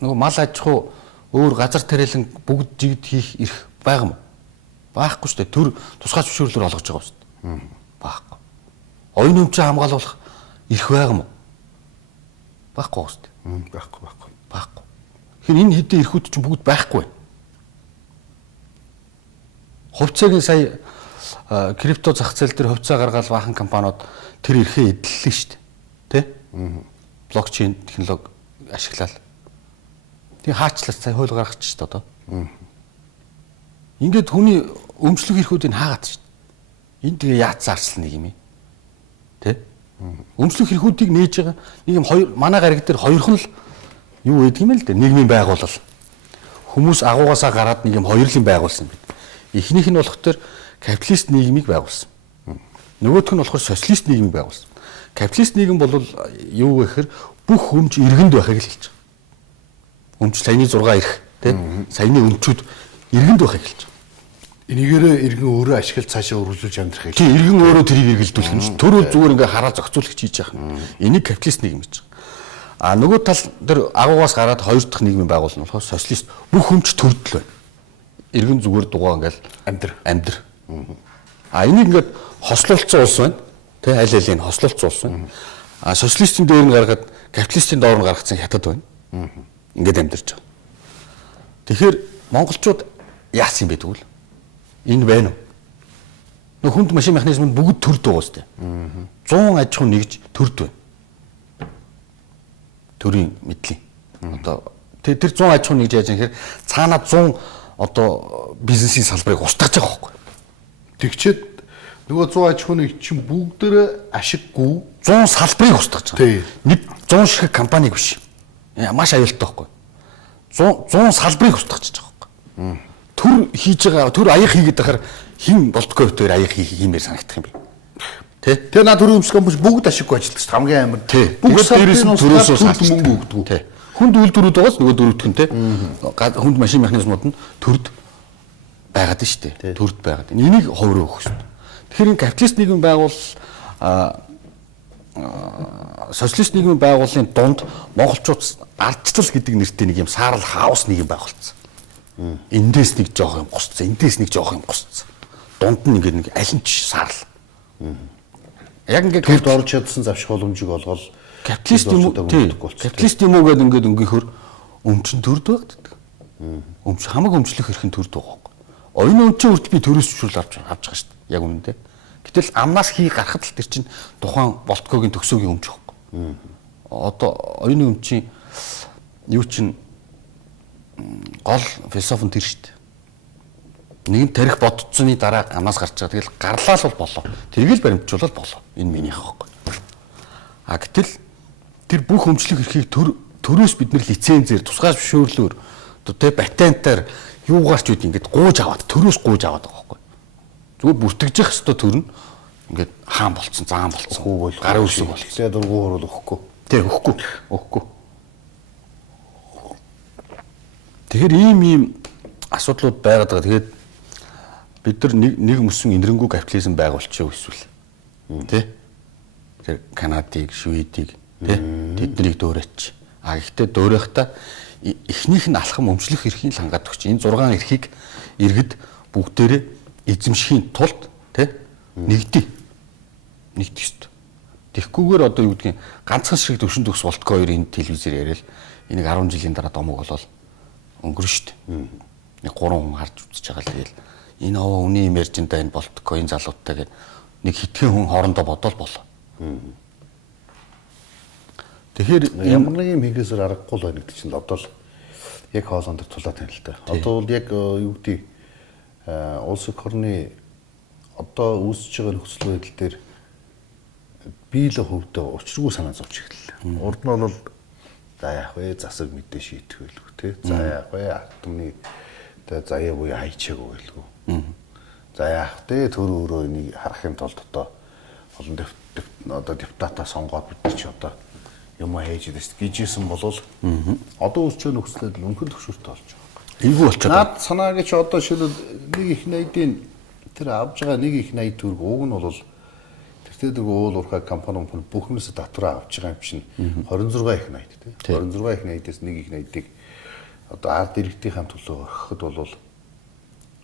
нөгөө мал аж ахуй өөр газар тариалан бүгд жигд хийх эрх байгаа юм уу? Байхгүй шүү дээ. Төр тусгай зөвшөөрлөөр олгож байгаа шүү дээ. Байхгүй. Оюуны өмчийг хамгаалуулах эрх байгаа юм уу? Байхгүй шүү дээ. Байхгүй. Тэгэхээр энэ хэдэн эрхүүд чинь бүгд байхгүй байна. Хувьцаагийн сая крипто зах зээл дээр хувьцаа гаргаад баахан компаниуд тэр эрхээ эдлэлээ шүү дээ. Тэ? Блокчейн технологи ашиглаад. Тэг хаачлаад сая хууль гаргачих шүү дээ одоо. Ингээд хүний өмчлөх эрхүүдийг хаагаад шүү дээ. Энэ тэгээ яатсан арслан нэг юм. Тэ? Өмчлөх эрхүүдийг нээж байгаа нэг юм хоёр манай гариг дээр хоёрхан л юу гэдэг юм л дээ. Нийгмийн байгууллага. Хүмүүс агуугаасаа гараад нэг юм хоёрлын байгуулсан юм байна. Эхнийх нь болохоор капиталист нийгмийг байгуулсан. Нөгөөх нь болохоор социалист нийгмийг байгуулсан. Капиталист нийгэм бол юу гэхээр бүх өмч иргэнд байхыг л хэлж байгаа. Өмч саяны 6 эрх тийм саяны өмчүүд иргэнд байхыг хэлж байгаа. Энийгээрээ иргэн өөрөө ашиглаж цаашаа өргөжүүлж амьдрахыг. Тийм иргэн өөрөө тэрийг эргэлдүүлэх юм. Төрөө зүгээр ингээ хараа зохицуулах хийж яах юм. Энийг капиталист нийгэм гэж байгаа. Нөгөө тал дээр агуугаас гараад хоёр дахь нийгмийн байгууллага нь болохоор социалист бүх өмч төрдөл байна. Иргэн зүгээр дугаа ингээл амьдр. Энийг ингээд хослолцсон улс байна. Тэ аль алийг хослолцсон улс байна. Социалистын дээр нь гаргаад капиталистын доор нь гаргацсан хятад байна. Ингээд амьдарч байгаа. Тэгэхээр монголчууд яасан юм бэ тэгвэл? Энэ байна уу? Нөх хүнд машин механизмд бүгд төрд байгаа сте. 100 аж ахуй нэгж төрд байна. Төрийн мэдлийн. Одоо тэр 100 аж ахуй нэгж яаж юм хэрэг цаанаа 100 одоо бизнесийн салбарыг устгаж байгаа байхгүй. Тэгчээд нөгөө 100 аж ахуйн чинь бүгдээр ашиггүй 100 салбарыг устгаж Тий. байгаа. Нэг 100 шиг компаниг биш. Маш аюултай байхгүй. 100 салбарыг устгаж байгаа байхгүй. Төр хийж байгаа, төр аяг хийгээд байхаар хэн болтгоо битээр аяг хиймээр санагдах юм бэ? Тэ? Тэгээ наад төрийн өмсгөн бүгд ашиггүй ажилладаг шүү. Хамгийн амар. Бүгд дээрээс нь төрөөсөө салж мөнгө өгдөг. Тэ. Хүнд үйлдвэрүүд байгаас нөгөө дөрөвдөх нь тэ. Хүнд машин механизмууд нь төрд байгаад нь шүү дээ. Төрд байгаад. Энийг хувраа өгөх шүү дээ. Тэгэхээр энэ капиталист нийгэм байгуул социалист нийгмийн байгууллагын дунд монголчууд ардчлал гэдэг нэртэй нэг юм саарл хаус нийгэм байгуулсан. Эндээс нэг жоох юм гусцсан, эндээс нэг жоох юм гусцсан. Дунд нь ингээд нэг аль нь ч саарл. Яг ингээд төрд орж чадсан завших боломжийг олгол капиталист юм уу? Капиталист юм уу гэдэг ингээд өнгөөхөр өмчин төрд байдаг. Өмч хамаг өмчлөх хэрхэн төрд байгаа юм. Оюуны өмчийн үрд би төрөөс зөвшөөрөл авч байгаа шүү дээ. Яг үнэндээ. Гэтэл амнаас хий гарахад л тэр чинь тухайн болтгогийн төгсөөгийн өмч байхгүй. Одоо оюуны өмчийн юу чинь гол философи нь тэр шүү дээ. Нэгэн тарих бодцсны дараа амнаас гарч байгаа. Тэгэл гарлаа л болоо. Тэргээл баримтжуулаад болоо. Энэ миний хаахгүй. А гэтэл тэр бүх өмчлөх эрхийг төрөөс бид нар лицензээр тусгай зөвшөөрлөөр тэ патентаар юугаарч үед ингээд гууж аваад төрөөс гууж аваад байгаа байхгүй. Зүгээр бүртгэж явах ёстой төр нь ингээд хаан болцсон, заан болцсон. Гарын үсэг бол. Тэгээ дургуур бол өгөхгүй. Тэг өгөхгүй. Тэгэхээр ийм асуудлууд байгаад байгаа. Тэгээд бид нар нэг мөсөн инэрэнгүү капитализм байгуулчих эсвэл тий? Тэр Канадыг, Шведийг тий? Тэднийг дөөрөөч. А гэхдээ дөөрөхдөө эхнийх нь алхам өмчлөх эрхийг л хангаад өгч. Энэ 6 эрхийг иргэд бүгдээрээ эзэмшихийн тулд тий? Нэгдэх ёстой. Тэгхгүйгээр одоо юу гэдгийг ганцхан шиг төвшин төгс болтгоо хоёр энэ телевизээр яриад энийг 10 жилийн дараа домог болол өнгөрнө шүү дээ. Нэг 3 хүн харж үзэж байгаа л тэгэл энэ овоо үний юм ярьж энэ болтгоо энэ залуутай гэдэг нэг хитгэн хүн хоорондоо бодоол болоо. Тэгэхээр ямар нэг юм хийхээсээр аргагүй л байна гэдэг чинь одоо л яг хоолонд тулаад байна л та. Одоо бол яг юу гэдэг улс орны одоо үүсэж байгаа нөхцөл байдал дээр би л хөвдөө учиргүй санаа зовж эхэллээ. Урд нь бол за яах вэ? Засаг мэдээ шийтгэх байлгүй тий. За яах вэ? Атомны тэгээ заяа буюу хайчаагүй байлгүй. За яах вэ? Төр өөрөө энийг харахын тулд одоо олон депутатаа сонгоод бид чи одоо юм хийж идэж гижсэн болвол одоо үүсч байгаа нөхцөл байдал өнхөн төвшөртэй болж байгаа. эйгүү болчиход. Наад санаа гэж одоо шилбэл нэг их найдын тэр авж байгаа нэг их найд төгрөг уг нь бол тэртээ дөрөв уул уурхай компани бүх юмсаа татвараа авч байгаа юм чинь 26 их найд тий. 26 их найдаас нэг их найдыг одоо ард иргэдийн төлөө орхиход бол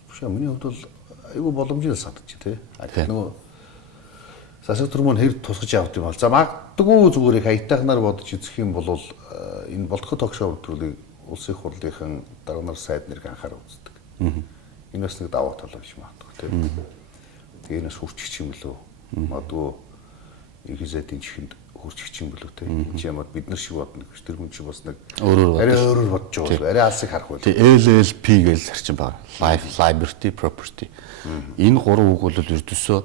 биш миний хувьд бол айгүй боломжтой садчих тий. Нөгөө засаг төрмөн хэр тусгаж явд юм бол за магадгүй зүгээр их хаятахнаар бодож үзэх юм бол энэ болтгоо тогшоо өдрөлийг улсын их хурлынхан дарга нар сайд нэрг анхаарал үздэг. Энэ бас нэг даваа тал гэж магадгүй тийм. Тэгээ энэс хурцчих юм лөө. Магадгүй их зэдийн чихэнд хурцчих юм болов тийм. Энд ч ямар бид нар шиг бодно гэж тэр хүн чинь бас нэг арай өөрөөр бодож байгаа. Арай алсыг харах байл. LLP гэж зарчим байна. Life, Liberty, Property. Энэ гурван үг бол ердөөсөө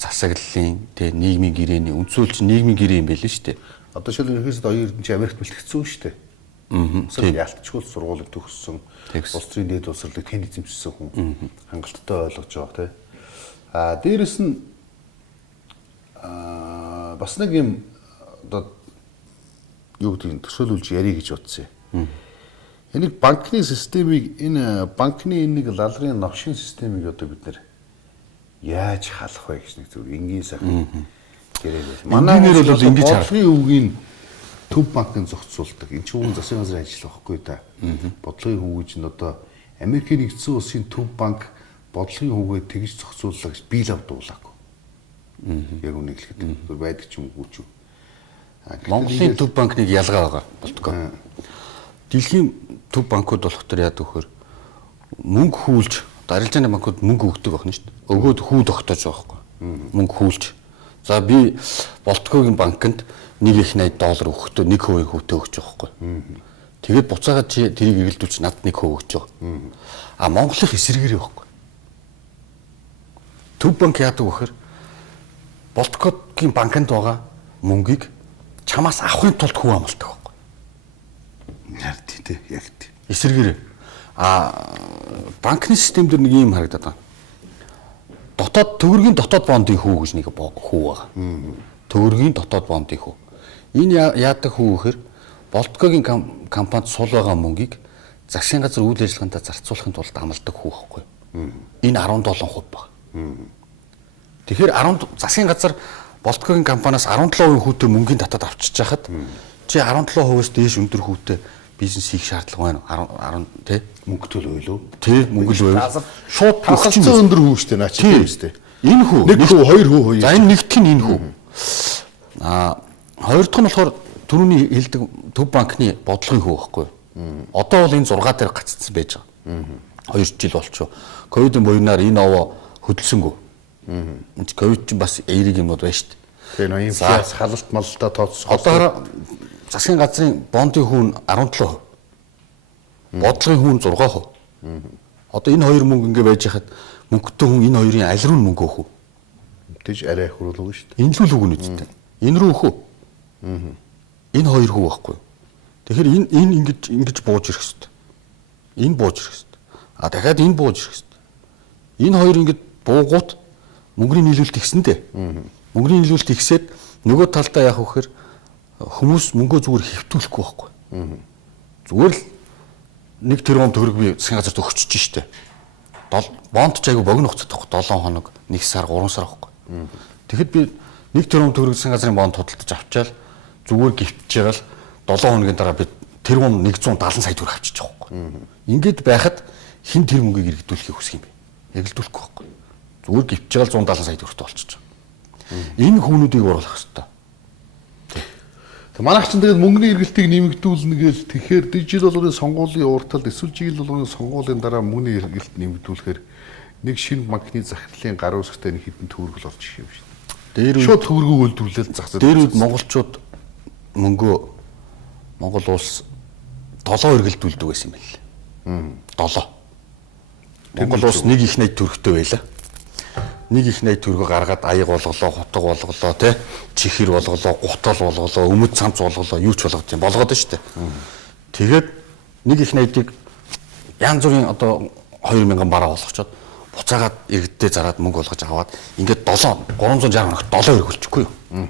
засаглалын тэг нийгмийн гэрээний үндсүүлж нийгмийн гэрээ юм байл шүү дээ. Одоо шил ерөөсөө оюун эрдэнэ Америкт бэлтгэсэн шүү дээ. Тийм. Ялтчгүй сургуулийг төгссөн, улс төрийн дээд улсрлыг хэн эзэмшсэн хүн хангалттай ойлгож байгаа тийм. Дээрэс нь бас нэг юм одоо юу гэдгийг төсөөлүүлж ярих гэж бодсон юм. Энийг банкны системийг энэ нэг лалрын новшин системийг одоо бид нэр яаж халах вэ гэж нэг зүгээр энгийн сайхан гэрээ. Манай нэр бол ингэж харахын үгийн төв банкын зохицуулдаг. Энэ чинь үн засгийн газрын ажил байхгүй да. Бодлогын хөвгөж нь одоо Америкийн нэгдсэн улсын төв банк бодлогын хөвгөө тэгж зохицууллаа гэж би л авдуулаагүй. Яг үнийг хэлэхэд зүгээр байдаг ч юм уу ч. Монголын төв банкныг ялгаа байгаа болтгоо. Дэлхийн төв банкуд болохоор яад вөхөр мөнгө хүүлж арилжааны банкуд мөнгө өгдөг байна шүү дээ. Өгөөд хүү тогтоож байгаа байхгүй. Мөнгө хүүлж. За би Болтгогийн банкнд нэг их $80 өгөхдөө 1% хөвтөө өгч байгаа байхгүй. Тэгээд буцаагаад чи тэрийг эргэлдүүлж надад 1% өгч байгаа. А Монголын эсэргээрээ байхгүй. Төв банк яадаг вөхөр Болткогийн банкнд байгаа мөнгийг чамаас авахын тулд хүү амлдаг байхгүй. Яг тий, яг тий. Эсвэргээр банкны систем дээр нэг юм харагдаад байна. Төгрөгийн дотоод бондын хүү гэж нэг хүү байгаа. Төгрөгийн дотоод бондын хүү. Энэ яадаг хүү гэхээр Болткогийн компанид сул байгаа мөнгийг засгийн газар үйл ажиллагаанд зарцуулахын тулд амлдаг хүү байхгүй. Энэ 17% баг. Тэгэхээр засгийн газар Болткогийн компаниас 17% хүүтэй мөнгөний татаад авчиж хахад чи 17%-аас дээш өндөр хүүтэй бизнес хийх шаардлага байна. 10 тий Мөнгө төлөө юу? тий мөнгө л байв. Шууд тавцсан өндөр хүү штэ наа чи тийм үстэй. Энэ хүү нэг хүү хоёр хүү. За энэ нэгдэх нь энэ хүү. Хоёр дахь нь болохоор түрүүний хэлдэг Төв банкны бодлогын хүү байхгүй. Одоо бол энэ 6 дээр гаццсан байж байгаа. 2 жил болчихоо. Ковидын буйнаар энэ овоо хөдөлсөнгөө. Ковид ч бас эерэг юмуд байна шүү дээ. Тэгээ нөө инфляц халалт маллаа тооцох. Одоо засгийн газрын бондын хүүн 17%. Бодлогын хүүн 6%. Одоо энэ хоёр мөнгө ингэ байж хахад мөнгөтэй хүн энэ хоёрын аль руу мөнгө өгөх вэ? Тэгж арай хөрөлөг шүү дээ. Энэ л үг нь үстэй. Энэ рүү өгөх үү? Энэ хоёр хүү байхгүй. Тэгэхээр энэ ингэж бууж ирэх хэрэгтэй. Энэ бууж ирэх хэрэгтэй. Дахиад энэ бууж ирэх хэрэгтэй. Энэ хоёр ингэж буугуут мөнгөний нийлүүлэлт ихсэндээ. Мөнгөний нийлүүлэлт ихсээд нөгөө талдаа яах вэ гэхээр хүмүүс мөнгөө зүгээр хэвтүүлэхгүй байхгүй. Зүгээр л 1 тэрбум төгрөг би засгийн газарт өгчөж штэ. Бонд ч айгу богино хугацаатай байхгүй. 7 хоног, 1 сар, 3 сар байхгүй. Тэгэхэд би 1 тэрбум төгрөг засгийн газрын бонд худалдаж авчаал зүгээр гівтж байгаа л 7 хоногийн дараа би тэрбум 170 сая төгрөг авчиж байгаа байхгүй. Ингээд байхад хин тэр мөнгийг иргэдүүлэхийг хүсэх юм бэ? Яг л дүүлэхгүй байхгүй. Зүгээр гівтж байгаа л 170 сая төгрөгтэй болчихж байгаа. Энэ хүмүүдийг оруулах хэрэгтэй. Манайх ч тэгээд мөнгөний эргэлтийг нэмэгдүүлнэ гээл тэгэхээр дижитал болгоны сонгуулийн урталд эсвэл жийл болгоны сонгуулийн дараа мөнгөний эргэлт нэмэгдүүлэхээр нэг шинэ банкны захирлын гар үсгтэй нэг хэдэн төгрөг л олж ирэх юм шүү дээ. Шууд төгрөгөө үйлдвэрлэл зах зээл. Дээр үед монголчууд мөнгөө Монгол улс 7 эргэлдүүлдэг байсан юм байна. 7. Монгол улс нэг их найд төгрөгтэй байлаа. Нэг их найд төгрөгөө гаргаад аяг болголоо, хутга болголоо, тий? Чихэр болголоо, гутал болголоо, өмд цамц болголоо, юу ч болгоод юм болгоод байна шүү дээ. Тэгээд нэг их найдыг янз бүрийн одоо 2000 бараа болгочоод буцаагаад иргэддээ зараад мөнгө болгож аваад ингээд 360 хоногт 7 эргүүлчихгүй юу.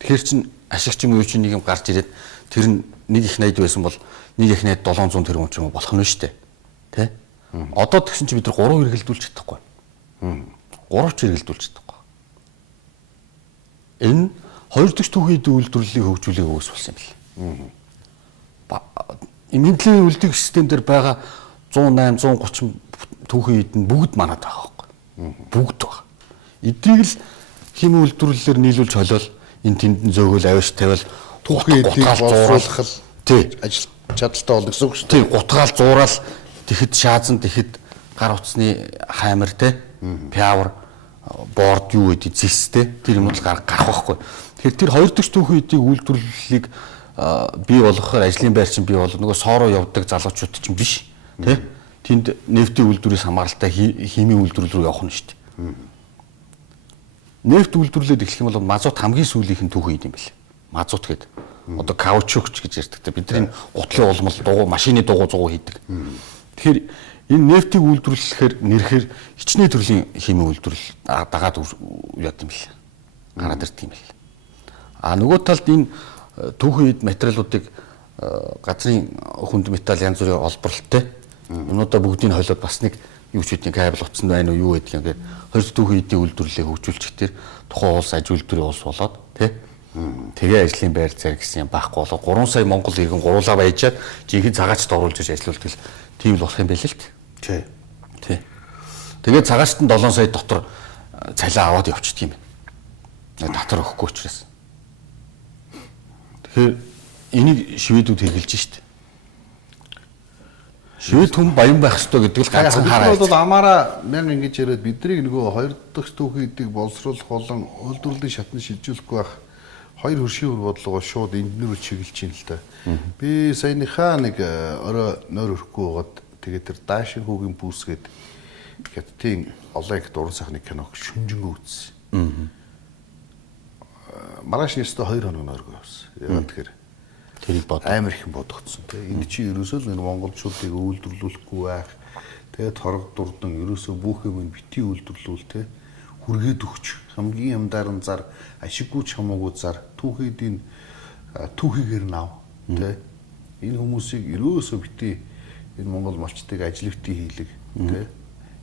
Тэгэхээр чин ашигч юм уу чинь нэг юм гарч ирээд тэр нь нэг их найд байсан бол нэг их найд 700 тэрбум ч юм уу болох нь шүү дээ. Тэ? Одоо тэгсэн чинь бид нар 3 эргэлдүүлж чадахгүй. 3 ч эргэлдүүлж чадахгүй. Энэ 2 дахь түүхийд үйлдвэрлэлийг хөгжүүлэх өөс болсон юм бэл. Эмнэлгийн үлдэх систем дээр байгаа 108, 130 түүхийд нь бүгд манад байгаа байхгүй. Бүгд байгаа. Эдийг л хим үйлдвэрлэлээр нийлүүлж холиол энэ тэнд зөөгөл авиш тавиал түүхийдийг боловсруулах л тий ажил чадaltaй болно гэсэн үг шүү дээ. Тий гутгаал зуурал тэгэхэд шаазан тэгэхэд гар утасны хаймар те пявер борд юу гэдэг зэстэй тэр юм бол гарах байхгүй. Тэгэхээр тэр хоёр дахь түүхийдийг үйлдвэрлэлийг бий болгохоор ажлын байр чинь бий болох нөгөө соороо явдаг залуучууд чинь биш тий тэнд нефтийн үйлдвэрээс хамааралтай химийн үйлдвэрлэл рүү явах нь шүү дээ. Нефт үйлдвэрлэлд эхлэх юм бол мазут хамгийн сүүлийнх нь түүхийд юм бэл. Мазут гэдэг. Одоо каучукч гэж ярьдаг. Бидний гутлын улмал дугуй машины дугуй зугуй хийдэг. Тэгэхээр энэ нефтийг үйлдвэрлэхээр нэрхээр хичнээн төрлийн химийн үйлдвэрлэл дагаад яд юм бэл. Гараад ирдэг юм бэл. Нөгөө талд энэ түүхийд материалуудыг газрын хүнд металл янз бүрийн олборлолттой юмудаа бүгдийг холиод бас нэг юу ч үдний кабель утсан байна уу юу гэдэг юм гээд хоёр түүхийдийн үйлдвэрлэлийг хөгжүүлчих тэр тухайн улс аж үйлдвэрийн улс болоод тий тэгээ ажлын байр зэрэг гэсэн юм байхгүй болоо 3 сая монгол иргэн гуруулаа баяжаад жинхэнэ цагаачд оруулж иж ажиллаулдаг л тийм л болох юм байл л тий. Тэгээд цагаачд нь 7 сая дотор цалиа аваад явчихдаг юм байна. Дотор өгөхгүй учраас. Тэгэхээр энийг шивэдүүд хэрэгжилж штт. Шивэд хүн баян байх ёстой гэдэг л ганцхан хараа. Бид бол амаараа мянга ингэж яриад биднийг нөгөө хоёр дахь түүхийдийг боловсруулах болон үйлдвэрлэлийн шатны шилжүүлэхгүй байх хоёр хөршийн үр бодлогоо шууд энднэр чиглэж чинь л та. Би саяныхаа нэг орой нойр өрөхгүй байгаад тэгээд тэр даашин хүүгийн бүсгээд хятадын олон их уран сайхны киног шүнжэнгөө үзсэн. Маргааш нэстэ 2 хоног нойргоо явсан. Яагаад тэгэхээр тэрийг бод амар их бодогдсон тийм. Энд чи ерөөсөө л энэ монголчуудыг үйлдвэрлүүлэхгүй байх. Тэгээд торог дурдан ерөөсөө бүх юм бити үйлдвэрлүүл тийм. Хүргээд өгч хамгийн ямдаар нь зар ашиггүй ч хамаагүй зар түүхийдийн түүхийгээр нав тийм. Энэ хүмүүсийг ерөөсөө бити энэ монгол малчтыг ажлывтий хийлэг тийм.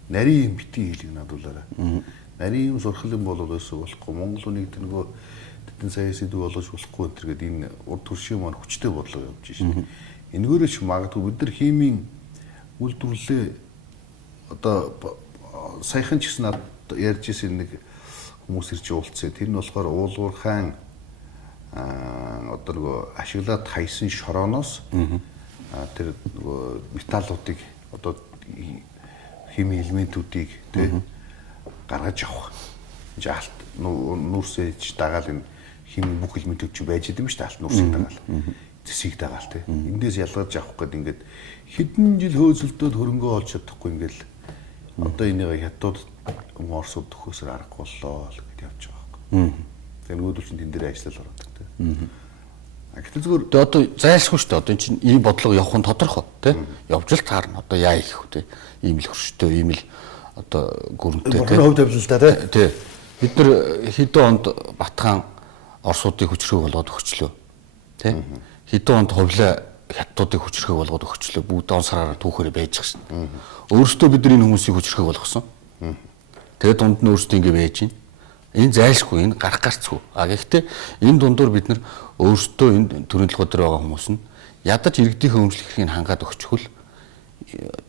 Нарийн юм бити хийлэг надуулаарай. Нарийн юм сурах юм бол өсөө болохгүй. Монгол үнийгд нөгөө тэдэн сая сэдв болгож болохгүй энэ гэдэг энэ урд төршийн маань хүчтэй бодлого явж байна. Энэгээрээ ч магадгүй бид нар химийн үйлдвэрлэлээ одоо саяхан ч гэсэн ярьж ирсэн нэг хүмүүс ирж уулзсан. Тэр нь болохоор уулуур хаан одоо нөгөө ашиглаад хайсан шорооноос тэр нөгөө металлуудыг одоо химийн элементүүдийг тий гаргаж авах. Жаалт нүүрсэж дагаал энэ химийн бүх элементүүд чи байж идэм шүү дээ. Алт нүүрсийг дагаал. Зэсийг дагаал тий. Эндээс ялгаж авах гэдэг ингээд хэдэн жил хөөцөлдөөд хөрөнгөө олж чадахгүй ингээд одоо энийг хятад Оросууд төхөөсөр аргагүй боллоо л гэж явж байгаа байхгүй. Тэгээ нөгөөдөл чинь тэн дээр ажиллал ороод тий. Гэтэл зүгээр одоо зайлшгүй шүү дээ. Одоо энэ чинь ийм бодлого явах нь тодорхой тий. Явж л таарна. Одоо яа их вэ тий. Ийм л хөрштэй, ийм л одоо гүрэнтэй тий. хувь тавилалтай тий. Бид нар хэдэн онд Батхан Оросуудыг хүчрхэг болгоод өгчлөө. Тий. Хэдэн онд ховлоо хятадуудыг хүчрхэг болгоод өгчлөө. Бүгд он сараараа түүхээр байж гэх шин. Өөрөөсөө бид нар энэ хүмүүсийг хүчрхэг болгосон. Тэгээд дунд нь өөрсдөө ингэ байж гин. Энэ зайлшгүй, энэ гарах гарцгүй. Гэхдээ энэ дундуур бид нар өөрсдөө энэ төрийн толгой дээр байгаа хүмүүс нь ядаж иргэдийнхээ өмчлөхийг хангаад өгчихвөл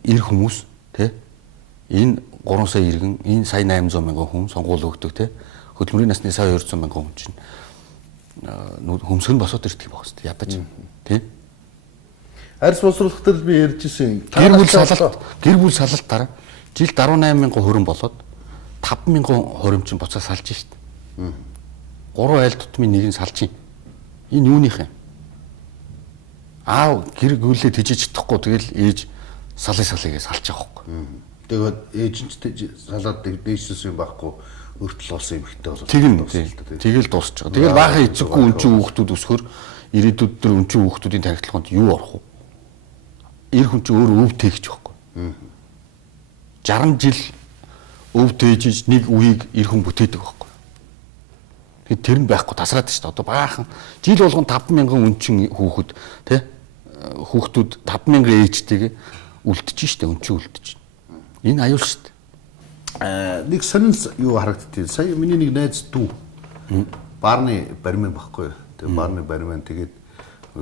эр хүмүүс тий энэ 3 сая иргэн, энэ сая 800 мянган хүн сонгуул өгдөг тий хөдөлмөрийн насны сая 200 мянган хүн чинь хөмсгөн босоод ирдэг байх хэвээр ядаж тий арьс боловсруулах дээр би ярьжсэн гэр бүл салалтаараа жилд 18 мянган хөрөн болоод 5 мянган хоримчин буцаа салж шít. 3 айл тутмын нэг нь салж юм. Энэ юуных юм? Аав гэр гүйлээ тижиж чадахгүй тэгэл ээж салыг салж байгаа байхгүй. Тэгээд ээж нь салаад дээшсэн юм байхгүй өртөл болсон юм ихтэй болоод. Тэгэл дуусч байгаа. Тэгэл баахан эцэггүй өнчүү хүүхдүүд өсгөр ирээдүйд төр өнчүү хүүхдүүдийн тархилганд юу орох вэ? Эр хүн чинь өөрөө өв тээгч байхгүй. 60 жил өв тээжиж нэг үеийг эр хүн бүтээдэг байхгүй. Тэгэхээр тэр нь байхгүй тасраад шүү дээ. Одоо баахан жил болгон 50000 өнчин хүүхэд тий хүүхдүүд 50000 ээжтэйгээ үлдчихэж шүү дээ. Өнчин үлдчихэж. Энэ аюул шүү дээ. Нэг сонин юу харагдтыг. Сая миний нэг найз дүү. Баарны бармен байхгүй. Тэгээ баарны бармен тэгээд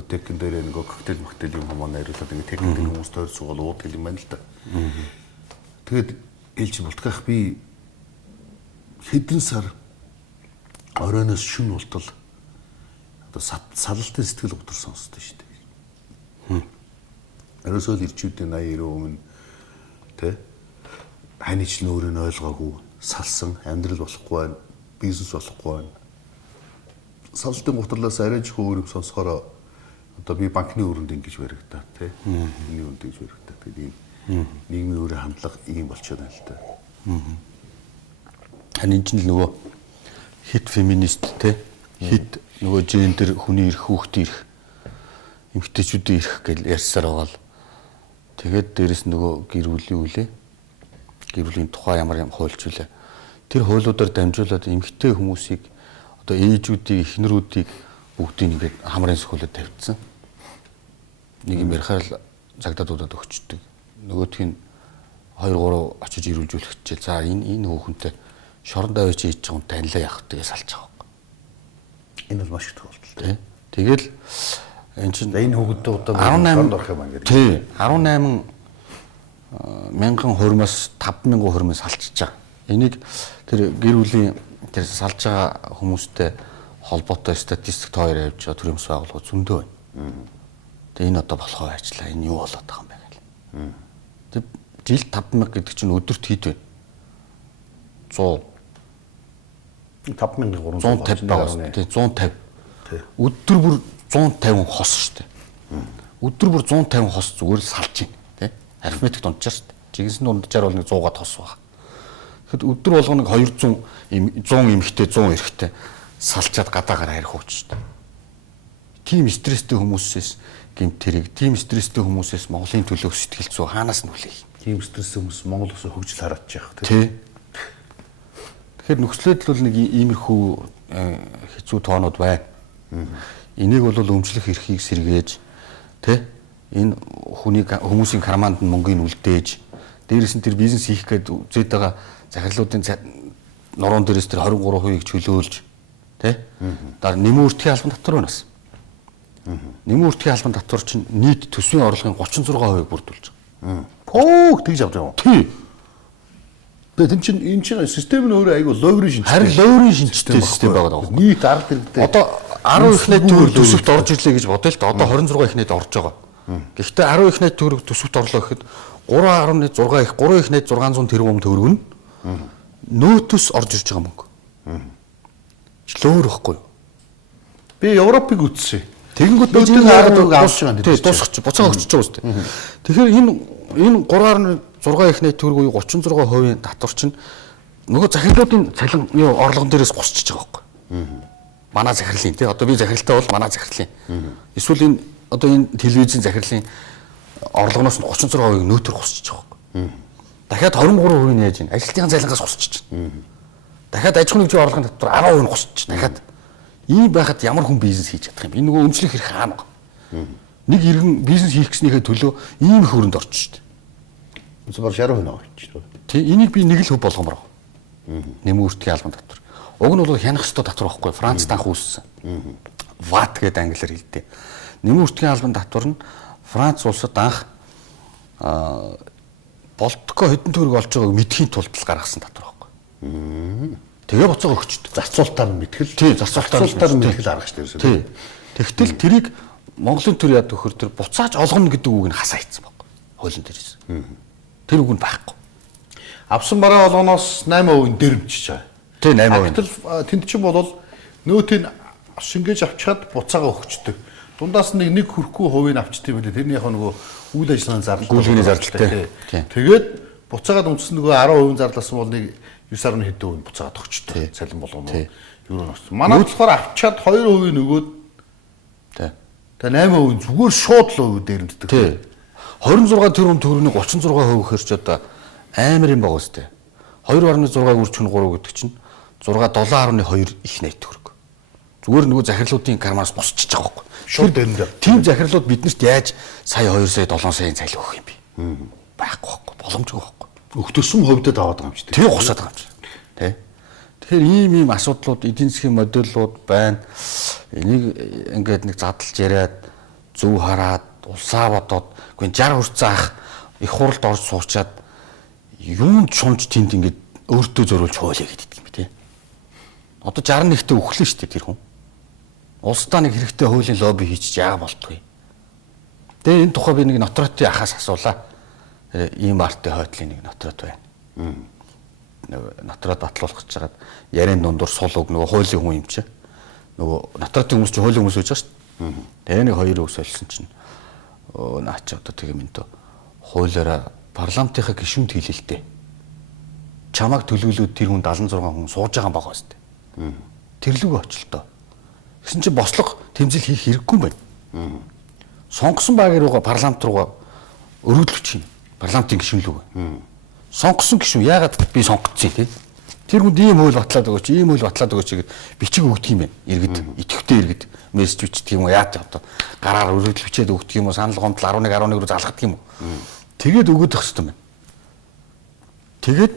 техникэн дээр нэг коктейл юм хамаа найруулад ингэ техникийн хүмүүс тойр суугаад уудаг юм байна л да. Тэгээд ээлж болтгах би хэдэн сар оройноос шүн болтол одоо салалтын сэтгэл ударсан сонсдог шүү дээ. Ерөөсөө л ирчүүдийн 80-90% өмнө тэ ханич нь өөрөө нь ойлгоогүй салсан амьдрал болохгүй байна, бизнес болохгүй байна. Салалтын гутралаас арайж хөөрөг сонсохороо одоо би банкны өрөнд ингэж баригдаа тий. Миний өрөнд ингэж баригдаа. Тэгээд ийм нийгмийн өөрийн хандлага ийм болчиход байна л да. Харин энэ чинь нөгөө хит феминист тий. Хит нөгөө гендер хүний эрх, хүүхдийн эрх, эмэгтэйчүүдийн эрх гэж ярьсаар байгаа л. Тэгээд дээрэс нөгөө гэр бүлийн үлээ. Гэр бүлийн тухай ямар хуульч үлээ. Тэр хуулиудаар дамжуулаад эмэгтэй хүмүүсийг одоо ээжүүдийг, эхнэрүүдийг бүгдийг ингээд хамрын сөхөлөд тавьчихсан. Нэг юм ярихаар л цагдаадуудад өгчдөг. Нөгөөх нь 2-3 очиж ирүүлжүүлэх хичээл. За энэ хүүхэнтэй шорон давж хийж байгаа хүн танилаа явах тэгээ салж байгаа. Энэ бол маш их тохиолдол. Тий. Тэгэл энэ чинь энэ хүүхэнтэй удаа шоронд орох юм аа гэдэг. Тий. 18 мянган хурмаас 5 мянган хурмаас салчиж байгаа. Энийг тэр гэр бүлийн тэр салж байгаа хүмүүстэй холбоотой статистик тоор явж байгаа төрийн бас байгууллагууд зөндөө байна. Тэгээ энэ одоо болохоо ажиллаа. Энэ юу болоод байгаа юм бэ гэл. Тэг жил 5000 гэдэг чинь өдөрт хэд вэ? 150 байгаа. Тэг 150. Өдөр бүр 150 хос шүү дээ. Өдөр бүр 150 хос зүгээр л салж байна. Тэ? Арифметик дунджаар шүү дээ. Жигсэн дунджаар бол нэг 100-га тос баг. Тэгэхэд өдөр болгоно 200 100 эмхтэй 100 эрэхтэй салчаад гадаагаар арих ууч шүү дээ. Тим стресстэй хүмүүсээс гэмт тэрэг, тим стресстэй хүмүүсээс Монголын төлөө сэтгэл зүй хаанаас нь хүлээх? Тийм стресстэй хүмүүс Монгол улсын хөгжил хараад яах тий. Тэгэхээр нөхцөлөд бол нэг иймэрхүү хэцүү тоонууд байна. Энийг бол өмчлөх эрхийг сэргээж тий энэ хүмүүсийн карманд нь мөнгөний үлдээж дээрээс нь тэр бизнес хийх гээд үзээд байгаа захирлуудын нуруунд дээрээс тэр 23%-ийг чөлөөлж тий дараа нэмэн үртгийн албан татвар байна бас. Нэмэн үртгийн албан татвар чинь нийт төсвийн орлогын 36% бүрдүүлж байгаа. Пөөх тэгж авч байгаа. Тий. Тэгээд энэ чинь систем нь өөрөө айгүй лоогрын шинжтэй. Харин лоогрын шинжтэй систем байгаа даа. Нийт арга хэрэгтэй. Одоо 10 их найт төгрөг төсөвт орж ирлээ гэж бодъё л да. Одоо 26 их найт орж байгаа. Гэхдээ 10 их найт төгрөг төсөвт орлоо гэхэд 3.6 их 3 их найт 600 тэрбум төгрөг нь нөөтөс орж ирж байгаа мөнгө. Лөөр واخгүй. Би Европыг үзсэн. Тэгэнгүүт нөөтөс арга төгрөг авч байгаа юм. Тий, дуусчих, буцаа өгч байгаа үстэй. Тэгэхээр энэ 3.6 их найт төгрөг уу 36% татвар чинь нөгөө захирлуудын цалин орлогон дээрээс гусчихж байгаа байхгүй. Манай захирлын тий одоо би захиралтай бол манай захирлын. Эсвэл энэ одоо энэ телевизийн захирлын орлогоноос нь 36% нөөтөр гусчихж байгаа байхгүй. Дахиад 23% нь яаж ийн ажилтны цалингаас гусчихж байна. Дахиад аж ахуйн нэгжийн орлогын татвар 10% нь гусчих. Дахиад ийм байхад ямар хүн бизнес хийж чадах юм. Энэ нөгөө өмчлөх хэрэг хаана байгаа. Нэг иргэн бизнес хийх гэснийхээ төлөө ийм их хөрөнд орчих шүү дээ. Зүгээр 60% наваа гэж. Тий, энийг би нэг л хөв болгомоор байгаа. Нэмэн үртгийн албан татвар. Уг нь бол хянах ёстой татвар байхгүй. Францд анх үүссэн. VAT гэдэг англиар хэлдэг. Нэмэн үртгийн албан татвар нь Франц улсад анх болтко хэдэн төгрөг олж байгааг мэдхийн тулд л гаргасан татвар байхгүй. Тэгээ буцаага өгчд. Зарцуултаар нь мэтгэл. Тий, зарцуултаар нь мэтгэл арга шүү дээ. Тий. Тэгтэл тэрийг Монголын төр яд өгөхөр тэр буцааж олгоно гэдэг үг нь хасаа ийцсэн байхгүй. Хуулийн дээрээс. Тэр үг нь байхгүй. Авсан бараа болгоноос 8% дэрэмжиж байгаа. Тий 8%. Гэтэл тэнд чинь бол нөөтийг шингээж авчаад буцаага өгчдөг. Дундаас нэг хүрхгүй хувийг авчдаг юм билээ. Тэрний яг нөгөө үйл ажиллагааны зардал. Гүйлгээний зардалтай. Тэгээд буцаагаад өмчсөн нөгөө 10% зарласан бол нэг 9.1 хэдэн хувь буцаагаад өгчдөг. Цалин болгоно. Юу нь авсан. Манай болохоор авчаад 2% нөгөөд тий. Тэгээ 8% зүгээр шууд л дээрэмддэг. Тий. 26 тэрбум төгрөгийн 36% гэхэр ч одоо амар юм байгаа үстэй. 2.6-ыг үржих нь 3 гэдэг чинь 7.2 их найт төгрөг. Зүгээр нөгөө захирлуудын кармаас босчихж байгаа байхгүй. Шууд дээрэмдээ. Тийм захирлууд биднэрт яаж сая 2 сая 7 саяын цалин өгөх юм бэ? Байхгүй байхгүй. Боломжгүй байхгүй. Өгтөсөн хувьдад аваад байгаа юм чи. Тэгээ гусаад байгаа юм чи. Тэ. Тэгэхээр ийм асуудлууд эдийн засгийн модельлууд байна. Энийг ингээд нэг задлж яриад зөв хараад улсаа бодоод үгүй 60 хүрцэн ах их хуралд орж суучаад юунд шунж тэнд ингээд өөртөө зориулж хоолё гэдэг юм тий. Одоо 61-т өглөө шүү дээ тэр хүн. Улсдаа нэг хэрэгтэй хуулийн лобби хийчих яа болтгүй. Тэгээ энэ тухай би нэг нотротын ахаас асуулаа. Ийм артай хойдлын нэг нотрот байна. Нотрот батлуулах гэж хагаад ярийн дундуур сул үг нөгөө хуулийн хүн юм чи. Нөгөө нотротын хүмүүс чи хуулийн хүмүүс байж байгаа шүү дээ. Тэгээ нэг хоёр үс олсон чинь наач одоо тэгээ минь дөө хуулиараа парламентынхаа гишүүнд хэлэлтэй. Чамаг төлөөлөөд тэр хүн 76 хүн сууж байгаа юм байгаа шүү дээ. Тэрлүүг очлоо. Гэсэн чинь бослого тэмцэл хийх хэрэггүй юм байна. Сонгосон баг руугаа парламент руугаа өргөдлөж чинь парламентын гишүүн лүү. Сонгосон гишүүн яагаад би сонгогдсон тий? Тэр хүнд ийм хууль батлаад өгөөч, ийм хууль батлаад өгөөч гэд бичиг өгдөг юм байна. Иргэд, идэвхтэй иргэд мессеж бичдэг юм уу? Яат одоо гараар өргөдөл бичээд өгдөг юм уу? Санал гомдол 11 руу залгадаг юм уу? Тэгээд өгөөд өгөх хэрэгтэй юм. Тэгээд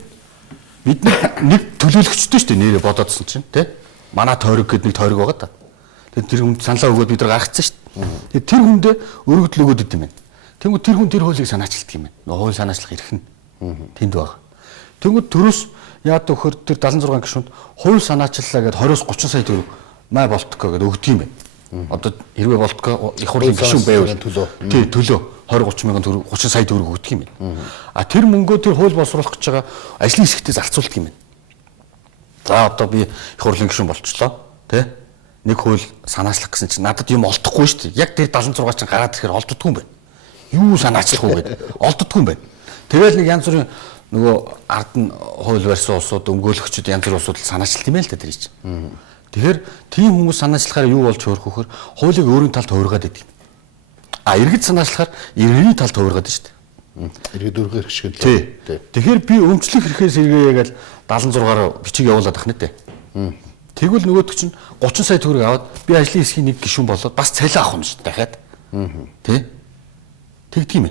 бид нэг төлөөлөгчтэй шүү дээ нэрээ бодоодсэн чинь тий? Манай тойрог гэдэг нэг тойрог байгаа та. Тэгээд тэр хүнд саналаа өгөөд бид нар гаргацсан шүү дээ. Тэгээд тэр хүндээ өргөдөл өгөөд идэм байна. Тэнгүүд тэр хүн тэр хуулийг санаачилдаг юм байна. Нөгөө хууль санаачлах эрх нь тэнд байгаа. Тэнгүүд төрөөс яад өгөхөр тэр 76 гишүүнд хууль санаачлалаа гэд 20-с 30 сая төгрөг май болтко гэд өгдөг юм байна. Одоо хэрвээ болтко их хурлын гишүүн байвал тий төлөө 20-30 мянган төгрөг 30 сая төгрөг өгдөг юм байна. А тэр мөнгөө тэр хууль боловсруулах гэж байгаа ажлын хэсэгтээ зарцуулдаг юм байна. За одоо би их хурлын гишүүн болчихлоо тий нэг хууль санаачлах гэсэн чинь надад юм олдохгүй шүү дээ. Яг тэр 76 чинь гараад ирэхээр олддоггүй юм байна. Юу санаачлах уу гэдэг олддоггүй юм байна. Тэгэл нэг янз бүрийн нөгөө ард нь хууль барьсан улсууд өмгөөлөгчд янз бүрийн асуудал санаачлт юм л да тэр чинь. Тэгэхээр тийм хүмүүс санаачлахаар юу болж хөөрөх вөхөр хуулийг өөрийн талд хувиргаад идэв. Иргэд санаачлахаар иргэний талд хувиргаад шүү дээ. Иргэд өргөх шиг л. Тэгэхээр би өмчлөх хэрэгээс эргээе гэж 76-аар бичиг явуулаад ах нэтэй. Тэгвэл нөгөөдөг чинь 30 сая төгрөг аваад би ажлын хэсгийн нэг гишүүн болоод бас цалин авах юм шүү дээ дахиад. Тэ? Тэгдэг юм.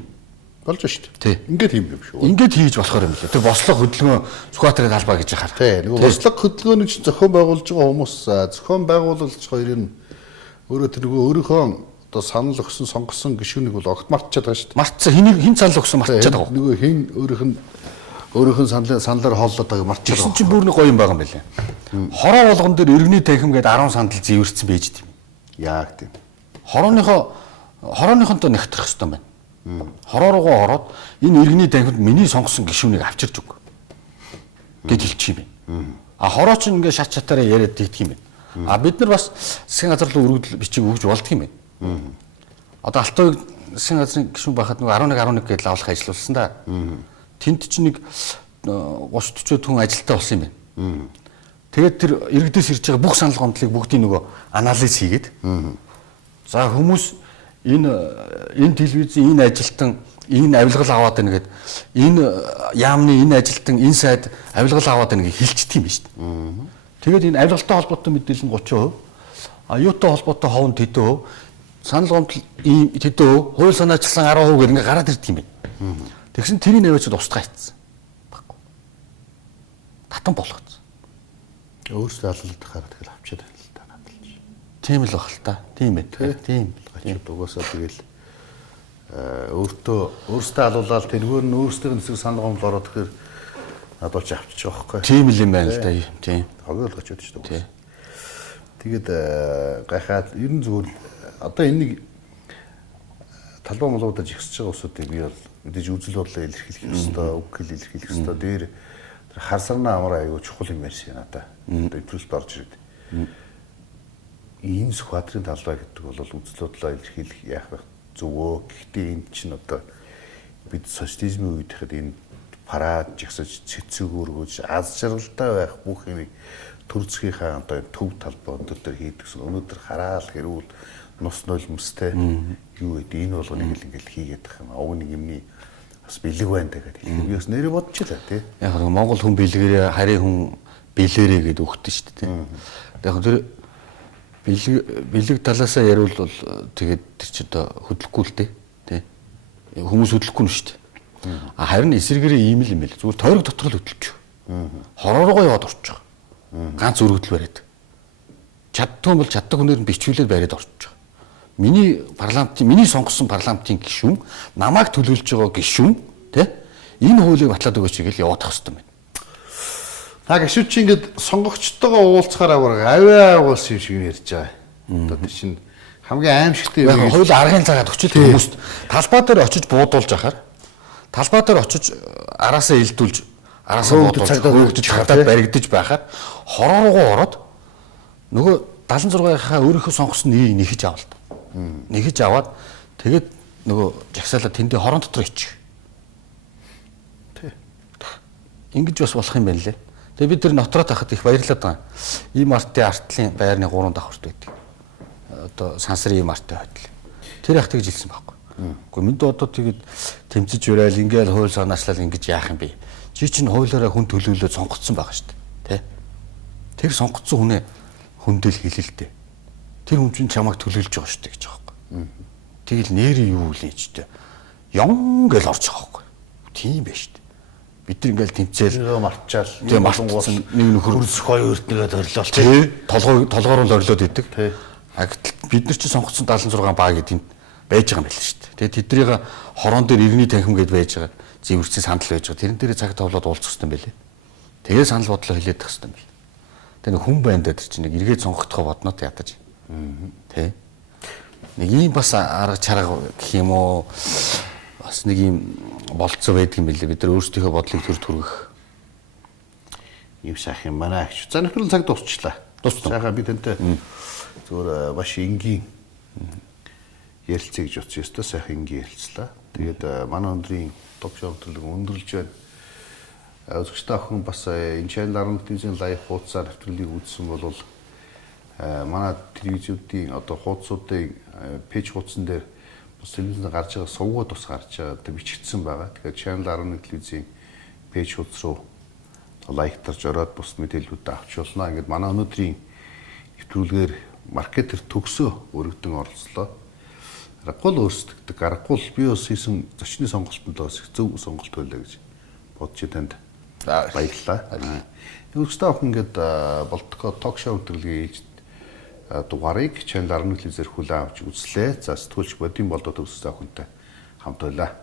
Болж шүү дээ. Ингээд юм юм шүү. Ингээд хийж болохоор юм лээ. Тэр бослого хөдөлгөөн Сүхбаатарын талбай гэж яхаар. Тий. Нөгөө бослого хөдөлгөөнийг чинь зохион байгуулж байгаа хүмүүс зохион байгуулалт хоёрын өөрөө тэр нөгөө өөрийнхөө одоо санал өгсөн сонгосон гишүүнийг бол огт мартчихад байгаа шүү дээ. Мартсан хин санал өгсөн мартчихад байгаа. Нөгөө хин өөрийнх нь саналаар хооллоод байгааг мартчихад байгаа. Тэгсэн чинь бүр нэг гоё юм байгаа юм байлаа. Хороо болгон дээр иргэний танхим гээд 10 сандал зэвэрсэн байж тийм. Яг тийм. Хорооныхонтой нэгтрэх хэрэгтэй байна. Хороо руугаа ороод энэ иргэний танхимд миний сонгосон гишүүнийг авчирч өг гэж хэлчих юм байна. Хороо ч ингээ шат шатаараа яриад тэгдэг юм байна. Бид нар бас засгийн газар руу өргөдөл бичиг өгж болдго юм байна. Одоо Алтайг засгийн газрын гишүүн байхад нэг 11 гэдэл авах ажиллуулсан да. Тэнд чинь нэг 30-40 хүн ажилтаа болсон юм байна. Тэгээд тэр иргэдээс ирж байгаа бүх санал гомдлыг бүгдийг нөгөө анализ хийгээд за хүмүүс энэ телевизийн энэ ажилтан энэ авилгал аваад байна гэд энэ яамны энэ ажилтан энэ сайд авилгал аваад байна гэж хэлчихдэг юм байна шүү дээ. Тэгээд энэ авилгалтай холбоотой мэдээлэл нь 30%, аюутай холбоотой ховн тэдэн%, санал гомдол ийм тэдэн%, хууль санаачилсан 10% гэх ингээ гараад ирдэг юм байна. Тэгсэн тэрийг наваач устгаа хийцсэн. Баггүй. Татан болгоцсон. Өөрсдөө алуулдаг хараа тэгэл авчаад байна л да надад л. Тийм л баг л та. Тийм ээ. Тийм. Гачид угаасаа тэгэл өөртөө алуулаад тэргээр нь өөрсдөө нэсэг санал гомдол ороод тэгэхээр надад ч авчиж байгаа байхгүй. Тийм л юм байна л да. Тийм. Хогоол гачид ч дээ. Тэгээд гайхаад ер нь зүгээр одоо энийг талбай молоодож ихсэж байгаа усуудыг би бол мэдээж үзэл бодлоо илэрхийлэх ёстой, үг хэл илэрхийлэх ёстой. Дээр хар сарнаа амар аягүй чухал юм ярьсан надаа. Одоо идэвхжүүлэлт орж ирээд. Энэ Сүхбаатарын талбай гэдэг бол үзэл бодлоо илэрхийлэх яах вэ? Зөвөө. Гэхдээ энэ чинь одоо бид социализмын үед ихэд энэ парад жигсэж цэцэг өргөж аз жаргалтай байх бүх юмыг төр зөгийн одоо төв талбай өндөр дээр хийдэгсэн. Өнөөдөр хараал хэрүүл нус нулимстэй юу гэдэг энэ болгоныг л ингээл хийгээд байгаа юм. Уг нэг юмний бас бэлэг байна гэдэг хэлэх юм. Яс нэрээ бодчихлаа тий. Яг нь Монгол хүн бэлгэрээ харийн хүн бэлээрээ гэдэг өгдөө шүү дээ тий. Яг тэр бэлэг талаасаа яриул бол тэгээд тэр чи одоо хөдлөхгүй л дээ тий. Хүмүүс хөдлөхгүй нь шүү дээ. Харин эсэргээрээ ийм л юм байл. Зүгээр тойрог дотор л хөдлөж. Хороо руугаа яваад орчих. Ганц өргөдөл бариад. Чаддгүй бол чаддаг хүнээр нь бичүүлээд бариад орчих. Миний сонгосон парламентын гишүүн намайг төлөөлж байгаа гишүүн тий энэ хуулийг батлаад өгөөч гэж яваадах хэрэгтэй байна. Та гишүүн чи ингээд сонгогчтойгоо уулзахаар аваа уулсан юм шиг ярьж байгаа. Одоо тэр чинь хамгийн аимшигтай юм. Хууль аргын цагаад өчөж хүмүүст талбай дээр очиж буудуулж ахаар талбай дээр очиж араасаа илдүүлж араасаа буудуулж цагдаад баригдаж байхад хороо руугаа ороод нөгөө 76-ийнхаа өөрийнхөө сонгосон нэрийг нэхэж авал та. Нэхэж аваад тэгээд нөгөө жагсаалаа тэндээ хорон дотор ичих. Тэ. Ингэж бас болох юм байна лээ. Тэгээд бид тэр нотроод хахад их баярлаад байгаа. Ийм артын артлын байрны 3 давхарт байдаг. Одоо сансрын ийм артын хойдол. Тэр их тэгж хэлсэн байхгүй. Гэхдээ минь одоо тэгээд тэмцэж урайл ингээл хууль санаачлал ингэж яах юм бэ? Чи чинь хуулиараа хүн төлөөлөөд сонгогдсон байгаа шүү дээ. Тэ? Тэр сонгогдсон хүнээ хүндэл хэлэлтэй. Тэр хүн чинь чамайг төлөөлж байгаа шүү дээ гэж байгаа байхгүй. Тэгэл нэрээ юу вэ ч дээ. Ён гэл орж байгаа байхгүй. Тийм байж шүү дээ. Бид нар ингээл тэмцээл мартчаал. Тийм мартсан нэг нөхөр хөрсөх хоёр өртнөгээд орлоо. Тий. Толгоор нь орлоод идэг. Тий. Бид нар чинь сонгоцсон 76 баа гэдэг нь байж байгаа юм байна шүү дээ. Тэгээ тэднийг хорон дээр иргэний танхим гэдээ байж байгаа. Зэвэрцэн сандал байж байгаа. Тэрэн дээр цаг товлоод уулзах хэрэгтэй юм байлээ. Тэгээ санал бодлоо хэлээд тах хэрэгтэй юм байна. Тэгээ нэг хүн байна дээр чинь нэг эргээд сонгогдохоо бодноо ядаж. Тэ. Нэг ийм бас арга чарга гэх юм уу бас нэг ийм болцоо байдаг юм билээ. Бид нар өөрсдийнхөө бодлыг төрөх. Ийм сайхан манай агч. За нэхрэл цаг дуусчлаа. Сайхан би тэнтэй зүгээр маш энгийн ярилцъя гэж утсан ёстой сайхан энгийн ярилцлаа. Тэгээд манай өндрийн ток шоу нэвтрүүлэг өндөрлж байна. Үзэгчтэй охин бас энэ channel 11 телевизийн лайв хуудасаар нэвтрүүлгийг үзсэн бол манай телевизүүдийн одоо хуудасуудын пэйж хуудсан дээр бас телевизэнд гарч байгаа сувгууд бас гарч байгаа одоо бичигдсэн байгаа. Тэгэхээр channel 11 телевизийн пэйж хуудас руу лайктарж ороод бус мэдээллүүд авч болно. Ингээд манай өнөөдрийн нэвтрүүлгээр маркетер төгсөө өргөдөн оролцлоо. Аргагүй өөрсдөгдөг. Аргагүй би бас хийсэн зочны сонголтонд бас зөв сонголт байлаа гэж бодож танд баярлалаа. Өөрсдөө охин ингээд болтгоо ток шоу нэвтрүүлгээ хийж дугаарыг channel 11 телевизээр хүлээн авч үзлээ. За сэтгүүлч Бодин болдоо төгссөн охинтой хамт байлаа.